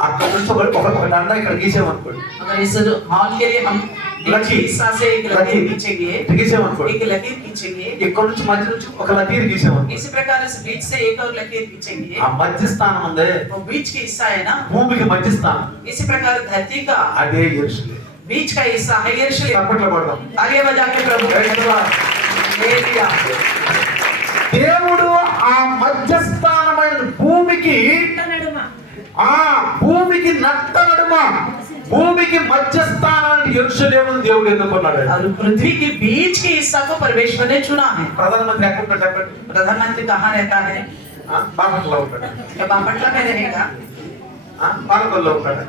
అక్కడ నుంచి ఒక దండ ఇక్కడ గీసామనుకోండి. अगर इस हॉल के लिए हम एक लकीर। हिस्सा से एक लकीर खींचेंगे గీసామనుకోండి. एक लकीर खींचेंगे ఇక్కడ నుంచి మధ్య నుంచి ఒక లకీర్ గీసామనుకోండి. इसी प्रकार इस बीच से एक और लकीर खींचेंगे ఆ మధ్య స్థానం ఉందే, वो बीच का हिस्सा है ना భూమికి మధ్య స్థానం, इसी प्रकार धरती का అదే యెరూషలేం. बीच का हिस्सा है यरूशलेम చప్పట్లు కొడదాం. आगे बजा के प्रभु का धन्यवाद हालेलुया దేవుడు ఆ మధ్యస్థానమైన భూమికి, నడుమ ఆ భూమికి నట్ట నడుమ, భూమికి మధ్యస్థానాన్ని యెరూషలేమును దేవుడు ఎన్నుకున్నాడు. और पृथ्वी के बीच के हिस्सा को परमेश्वर ने चुना है ప్రధానమంత్రి ఎక్కడ ఉంటాడు చెప్పండి? प्रधानमंत्री कहाँ रहता है బాపట్లలో ఉంటాడు. क्या बापटला में रहेगा పాలకొల్లో ఉంటాడు.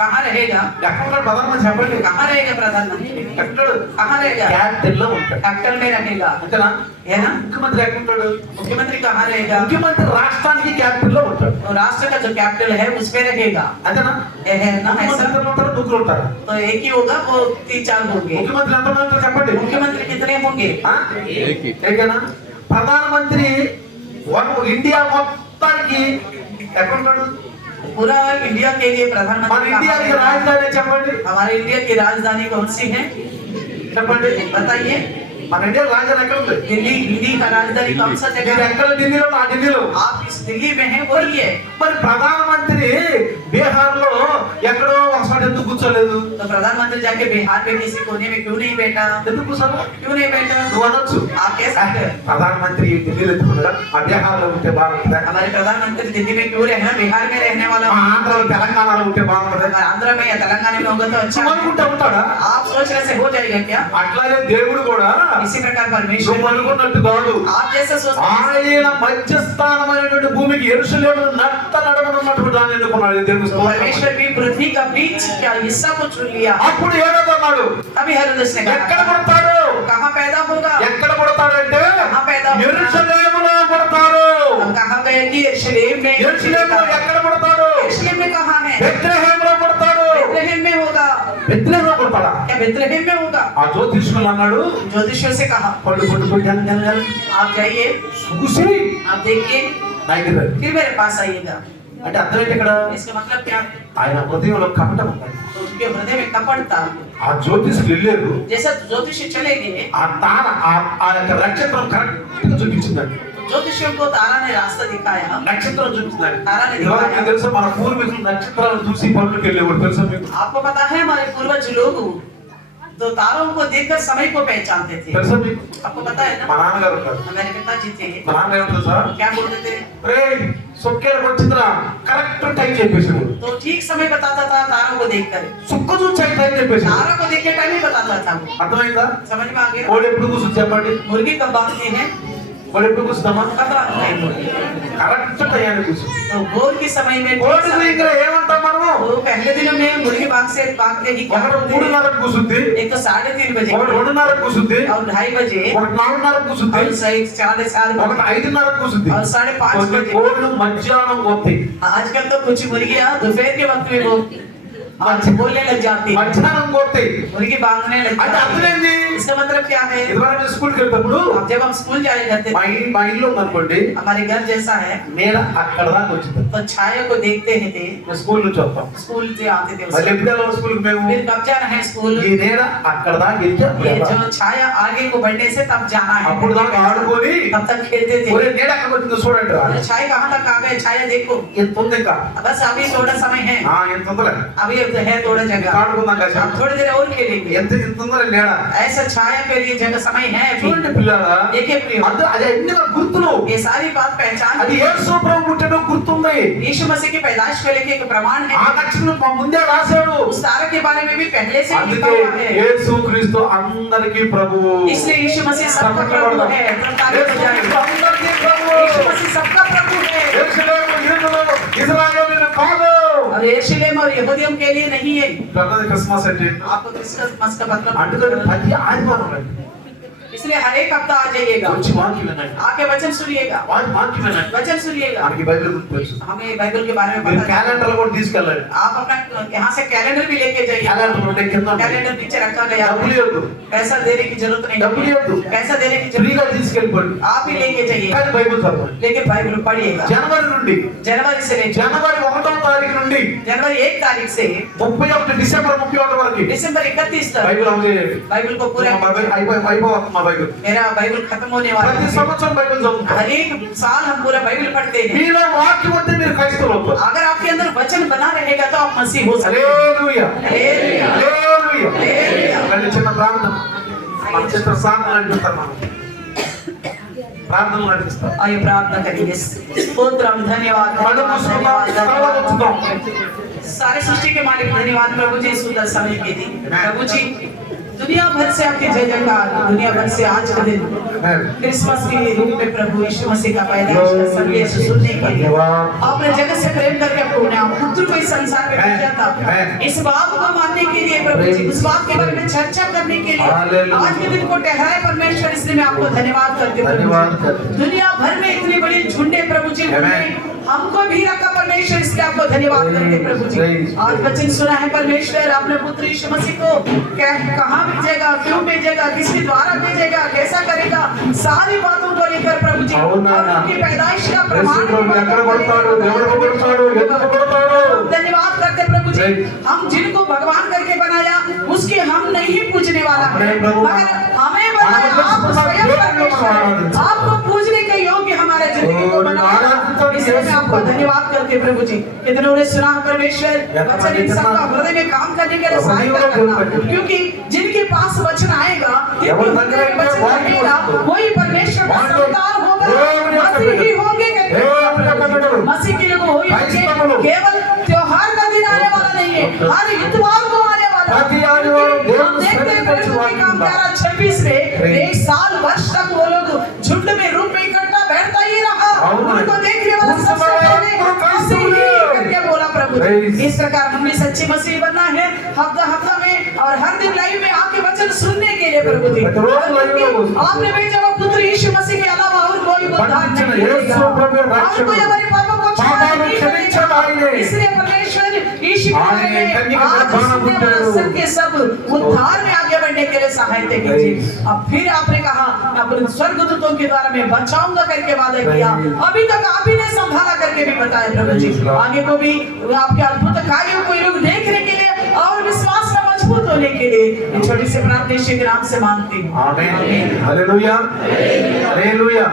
कहाँ रहेगा ఎక్కడ ఉంటాడు ప్రధానమంత్రి చెప్పండి? कहाँ रहेगा प्रधानमंत्री ఎక్కడ? कहाँ रहेगा క్యాపిటల్ లో ఉంటాడు. कैपिटल में रहेगा అంతేనా? है ना ముఖ్యమంత్రి ఎక్కడ ఉంటాడు? मुख्यमंत्री कहाँ रहेगा ముఖ్యమంత్రి రాష్ట్రానికి క్యాపిటల్ లో ఉంటాడు. तो राष्ट्र का जो कैपिटल है उसमें रहेगा అంతేనా? है ना ముఖ్యమంత్రి ऐसा ఎంతమంది ఉంటారు? ముగ్గురు ఉంటారు. तो एक ही होगा वो 3-4 होंगे ముఖ్యమంత్రి ఎంతమంది ఉంటారు చెప్పండి? मुख्यमंत्री कितने होंगे ఆ? ఏకేనా? ప్రధానమంత్రి ఇండియా మొత్తానికి ఎక్కడ ఉంటాడు? पूरा इंडिया के लिए మన प्रधानमंत्री ఇండియాకి कहाँ रहेगा? రాజధాని చెప్పండి. हमारे इंडिया की राजधानी कौन सी है చెప్పండి. बताइए మన ఇండియా రాజధాని ఎక్కడ ఉంది? दिल्ली का राजधानी कौन सा మీరు जगह है ఎక్కడ? ఢిల్లీలో. ఆ ఢిల్లీలో. आप इस दिल्ली में हैं वही है మరి ప్రధానమంత్రి బీహార్ లో ఎక్కడో ఒకసారి ఎందుకు కూర్చోలేదు? तो प्रधानमंत्री जाके बिहार में किसी कोने में क्यों नहीं बैठा ఎందుకు కూర్చోలేదు? क्यों नहीं बैठा నువ్వు అనొచ్చు, आप कह सकते हैं ప్రధానమంత్రి ఢిల్లీలో ఎందుకున్నాడా? ఆ బీహార్ లో ఉంటే బాగుంటుందా? हमारे प्रधानमंत्री दिल्ली में क्यों रहना बिहार में रहने वाला ఆ ఆంధ్రాలో తెలంగాణలో ఉంటే బాగుంటుందా? अगर आंध्र में या तेलंगाना में होगा तो अच्छा నువ్వు है। అనుకుంటే ఉంటాడా? आप सोचने से हो जाएगा क्या అట్లాగే దేవుడు కూడా इसी प्रकार परमेश्वर నువ్వు అనుకున్నట్టు కాదు. आप जैसे सोचते हैं ఆయన మధ్యస్థానమైనటువంటి భూమికి యెరూషలేమును నట్ట నడమనున్నటువంటి దాన్ని ఎన్నుకున్నాడు. దేవుని तो స్తోత్రం. परमेश्वर भी पृथ्वी का बीच का हिस्सा को चुन लिया అప్పుడు ఏడోదన్నాడు, अभी हेरोदेस ने ఎక్కడ कहा పుడతాడు? कहाँ पैदा होगा ఎక్కడ పుడతాడంటే कहाँ पैदा होगा యెరూషలేములో పుడతాడు. हम कहाँ गए कि यरूशलेम में యెరూషలేములో ఎక్కడ పుడతాడు? यरूशलेम में कहाँ है బెత్లెహేములో పుడతాడు. बेथलेहम में होगा బెత్లెహేములో పుడతాడా? क्या बेथलेहम में होगा ఆ జ్యోతిష్కులు అన్నాడు, ज्योतिषियों से कहा పళ్ళు పట్టుకొని జన్ జన్ జన్ आप जाइए చూసి आप देखिए నాకు రండి. फिर मेरे पास आइएगा అంటే అర్థం ఏంటి ఇక్కడ? इसका मतलब क्या ఆయన హృదయంలో కపటం ఉంది. तो उनके हृदय में कपट था ఆ జ్యోతిష్కులు వెళ్ళారు, जैसा ज्योतिषी चले गए ఆ తార ఆ యొక్క నక్షత్రం కరెక్ట్ గా చూపించిందండి. तो ज्योतिषियों को तारा ने रास्ता दिखाया। నక్షత్రం చూపిస్తున్నాడు. తారాన్ని ఇదివరకు మీకు తెలుసా మన పూర్వీకులు నక్షత్రాలను చూసి పనులకు వెళ్ళేవారు తెలుసా మీకు? आपको पता है हमारे पूर्वज लोग तो तारों को देखकर समय को पहचानते थे। తెలుసా మీకు? आपको पता है ना? మా నాన్నగారు ఉంటారు. हमारे पिताजी थे, మా నాన్న ఏమంటారు సార్? क्या बोलते थे? రే సొక్కేలకు వచ్చిందిరా కరెక్ట్ టైం చెప్పేసాడు. तो ठीक समय बताता था तारों को देखकर। సుక్క చూసి టైం చెప్పేసాడు. तारों को देख के टाइम ही बताता था वो। అర్థమైందా? समझ में आ गया? కోడి ఎప్పుడు కూర్చొని చెప్పండి. मुर्गी कब भागते हैं? కోడి ఎప్పుడు కూర్చుందమ్మా? कब भागते हैं मुर्गी? కరెక్ట్ టైం కూర్చు. तो भोर के समय में కోడి గురింగా ఏమంటాం మనము? तो पहले दिनों में मुर्गी भागते ही क्या ఒకటి बोलते हैं? 3:30కు కూర్చుంది, एक तो 3:30 बजे ఒకటి 2:30కు కూర్చుంది, और 2:30 बजे ఒకటి 4:30కు కూర్చుంది, और 4:30 ఒకటి 5:30కు కూర్చుంది. और 5:30 కొన్ని बजे। కోళ్ళు మధ్యాహ్నం వస్తాయి. आजकल तो कुछ मुर्गियां दोपहर के वक्त में वो आज बोलने लग जाती है, మధ్యాహ్నం వస్తాయి. मुर्गी भागने लग అంటే जाती है। అర్థమేంది? इसका मतलब क्या है? ఇదివరకు మేము స్కూల్కి వెళ్తేప్పుడు अब जब हम स्कूल जाया करते మా थे, మా ఇల్లు ఉందనుకోండి, हमारे घर जैसा है నేను అక్కడ దాకా వచ్చింది. तो छाया को देखते ही थे, మేము స్కూల్ నుంచి వస్తాం. स्कूल से आते थे మళ్ళీ उससे। ఎప్పుడు వెళ్ళాలి స్కూల్కి మేము? फिर कब जाना है स्कूल? ఈ నీడ అక్కడ దాకా వెళ్తే అప్పుడు ये వెళ్ళాలి. जो छाया आगे को बढ़ने से तब जाना है, అప్పుడు దాకా ఆడుకొని तब तक खेलते थे। ఒరే నీడ అక్కడ వచ్చిందో చూడండి రా. छाया कहाँ तक आ गए? छाया देखो, ఎంత ఉంది ఇంకా? बस अभी थोड़ा समय है, ఎంత ఉందిలే अभी है थोड़ा जगह, ఆడుకుందాం కాసేపు. अब थोड़ी देर और खेलेंगे। ఎంత ఉందిలే నీడ. ऐसा छाया के लिए जगह समय है अभी। చూడండి పిల్లరా, देखिए प्रियो, అది అది అన్ని మన గుర్తులు. ये सारी बात पहचान అది యేసు ప్రభు పుట్టడం గుర్తుంది. यीशु मसीह की पैदाइश को लेके एक प्रमाण ఆ है। నక్షత్రం మా ముందే రాశాడు. उस तारा के बारे में भी पहले से लिखा అందుకే हुआ है, యేసు క్రీస్తు అందరికీ ప్రభువు. इसलिए यीशु मसीह सबका प्रभु है। तारे యేసు बजाएं। క్రీస్తు అందరికీ ప్రభువు. यीशु मसीह सबका प्रभु है, యెరూషలేము యూదులు ఇశ్రాయేలీయులు కాదు. और यरूशलेम और यहूदियों के लिए नहीं है। ప్రధాన క్రిస్మస్ అంటే आपको क्रिसमस का मतलब అందుకని ప్రతి ఆదివారం రండి. इसलिए हर एक हफ्ता आ जाइएगा, వచ్చి వాక్యం వినండి. आके वचन सुनिएगा, వాక్యం వినండి. वचन सुनिएगा। మనకి బైబిల్ గురించి తెలుసు. हमें बाइबल के बारे में మీరు पता है। క్యాలెండర్ కూడా తీసుకెళ్ళండి. आप अपना यहाँ से कैलेंडर भी लेके जाइए। క్యాలెండర్ ఉంటే కింద ఉంటుంది. कैलेंडर नीचे रखा गया డబ్బులు है, ఇవ్వద్దు. पैसा देने की जरूरत नहीं డబ్బులు है, ఇవ్వద్దు. पैसा देने की जरूरत ఫ్రీగా తీసుకెళ్ళిపోండి. आप ही लेके जाइए, కానీ బైబిల్ చదవండి. लेकिन बाइबल पढ़िएगा। జనవరి నుండి जनवरी से लेकर జనవరి 1వ తారీఖు నుండి जनवरी 1 तारीख से 31 డిసెంబర్ 31 వరకు दिसंबर 31 तक బైబిల్ అమలు చేయండి. बाइबल को पूरा మా బైబిల్ అయిపోతుంది మా బైబిల్. मेरा बाइबल खत्म होने वाला ప్రతి है। సంవత్సరం బైబిల్ చదువుతాం. हर एक साल हम पूरा बाइबल पढ़ते हैं। మీలో వాక్యం ఉంటే మీరు క్రైస్తవులు అవుతారు. अगर आपके अंदर वचन बना रहेगा तो आप मसीह हो सकते हैं। హల్లెలూయా. हालेलुया, హల్లెలూయా. हालेलुया। రండి చిన్న ప్రార్థన. మన చిత్ర సాధన నడిపిస్తాం మనం. ప్రార్థన నడిపిస్తాం. आइए प्रार्थना करेंगे। स्तोत्रम, धन्यवाद, కళ్ళు మూసుకుందాం. తల వంచుదాం. सारे सृष्टि के मालिक धन्यवाद प्रभु जी, सुंदर समय के लिए प्रभु जी, दुनिया भर से आपके जय जयकार, दुनिया भर से आज के दिन क्रिसमस के रूप में प्रभु यीशु मसीह का पैदाइश का संदेश सुनने के लिए आपने जगत से प्रेम करके अपने आप पुत्र को इस संसार में भेजा था, इस बात को मानने के लिए प्रभु जी, उस बात के बारे में चर्चा करने के लिए हालेलुया। आज के दिन को ठहराए परमेश्वर, इसलिए मैं आपको धन्यवाद करती हूँ धन्यवाद प्रभु करते जी। हैं। दुनिया भर में इतने बड़े झुंडे प्रभु जी, आमेन। उनने हमको भी रखा परमेश्वर, इसलिए आपको धन्यवाद करते हैं प्रभु जी। आज वचन सुना है परमेश्वर, आपने पुत्र यीशु मसीह को कहाँ भेजेगा, क्यों भेजेगा, किसके द्वारा भेजेगा, कैसा करेगा, सारी बातों को लेकर प्रभु जी और उनकी पैदाइश का प्रमाण धन्यवाद करते प्रभु जी। हम जिनको भगवान करके बनाया उसके हम नहीं पूजने वाला है, मगर हमें बनाया आप स्वयं परमेश्वर हैं। आपको पूजने के योग्य हमारे जिंदगी को बनाया, इसलिए मैं आपको धन्यवाद करते हैं प्रभु जी। कितनों ने सुना परमेश्वर, वचन इन सबका हृदय में काम करने के लिए सहायता करना, क्योंकि जिनके पास वचन आएगा, जिनके हृदय में वचन रहेगा, वही परमेश्वर का संतान होगा, मसीह ही होंगे। मसीह के लोग वही होंगे, केवल त्योहार का दिन आने वाला नहीं है, हर इतवार को आने वाला है। हम देखते हैं प्रभु की काम 26 में एक साल वर्ष तक वो लोग झुंड में रूप में इकट्ठा बैठता ही रहा, उनको देखने वाला सबसे पहले मसीह ही करके बोला प्रभु। इस प्रकार हमें सच्चे मसीह बनना है, हफ्ता में और हर दिन लाइव में आपके वचन सुनने के लिए प्रभु जी। आपने भेजा वो पुत्र यीशु मसीह के अलावा और कोई उद्धार नहीं करेगा, और कोई हमारे पापों को क्षमा नहीं करेगा, इसलिए परमेश्वर यीशु के सबके सब उद्धार में आगे बढ़ने के लिए सहायता कीजिए। अब फिर आपने कहा अपने स्वर्गदूतों के द्वारा मैं बचाऊंगा करके वादा किया, अभी तक आप ही ने संभाला करके भी बताया प्रभु जी। आगे को भी आपके अद्भुत कार्यों को लोग देखने के लिए और विश्वास में मजबूत होने के लिए छोटी से प्रार्थना यीशु के नाम से मांगती हूँ, आमीन। Hallelujah, hallelujah.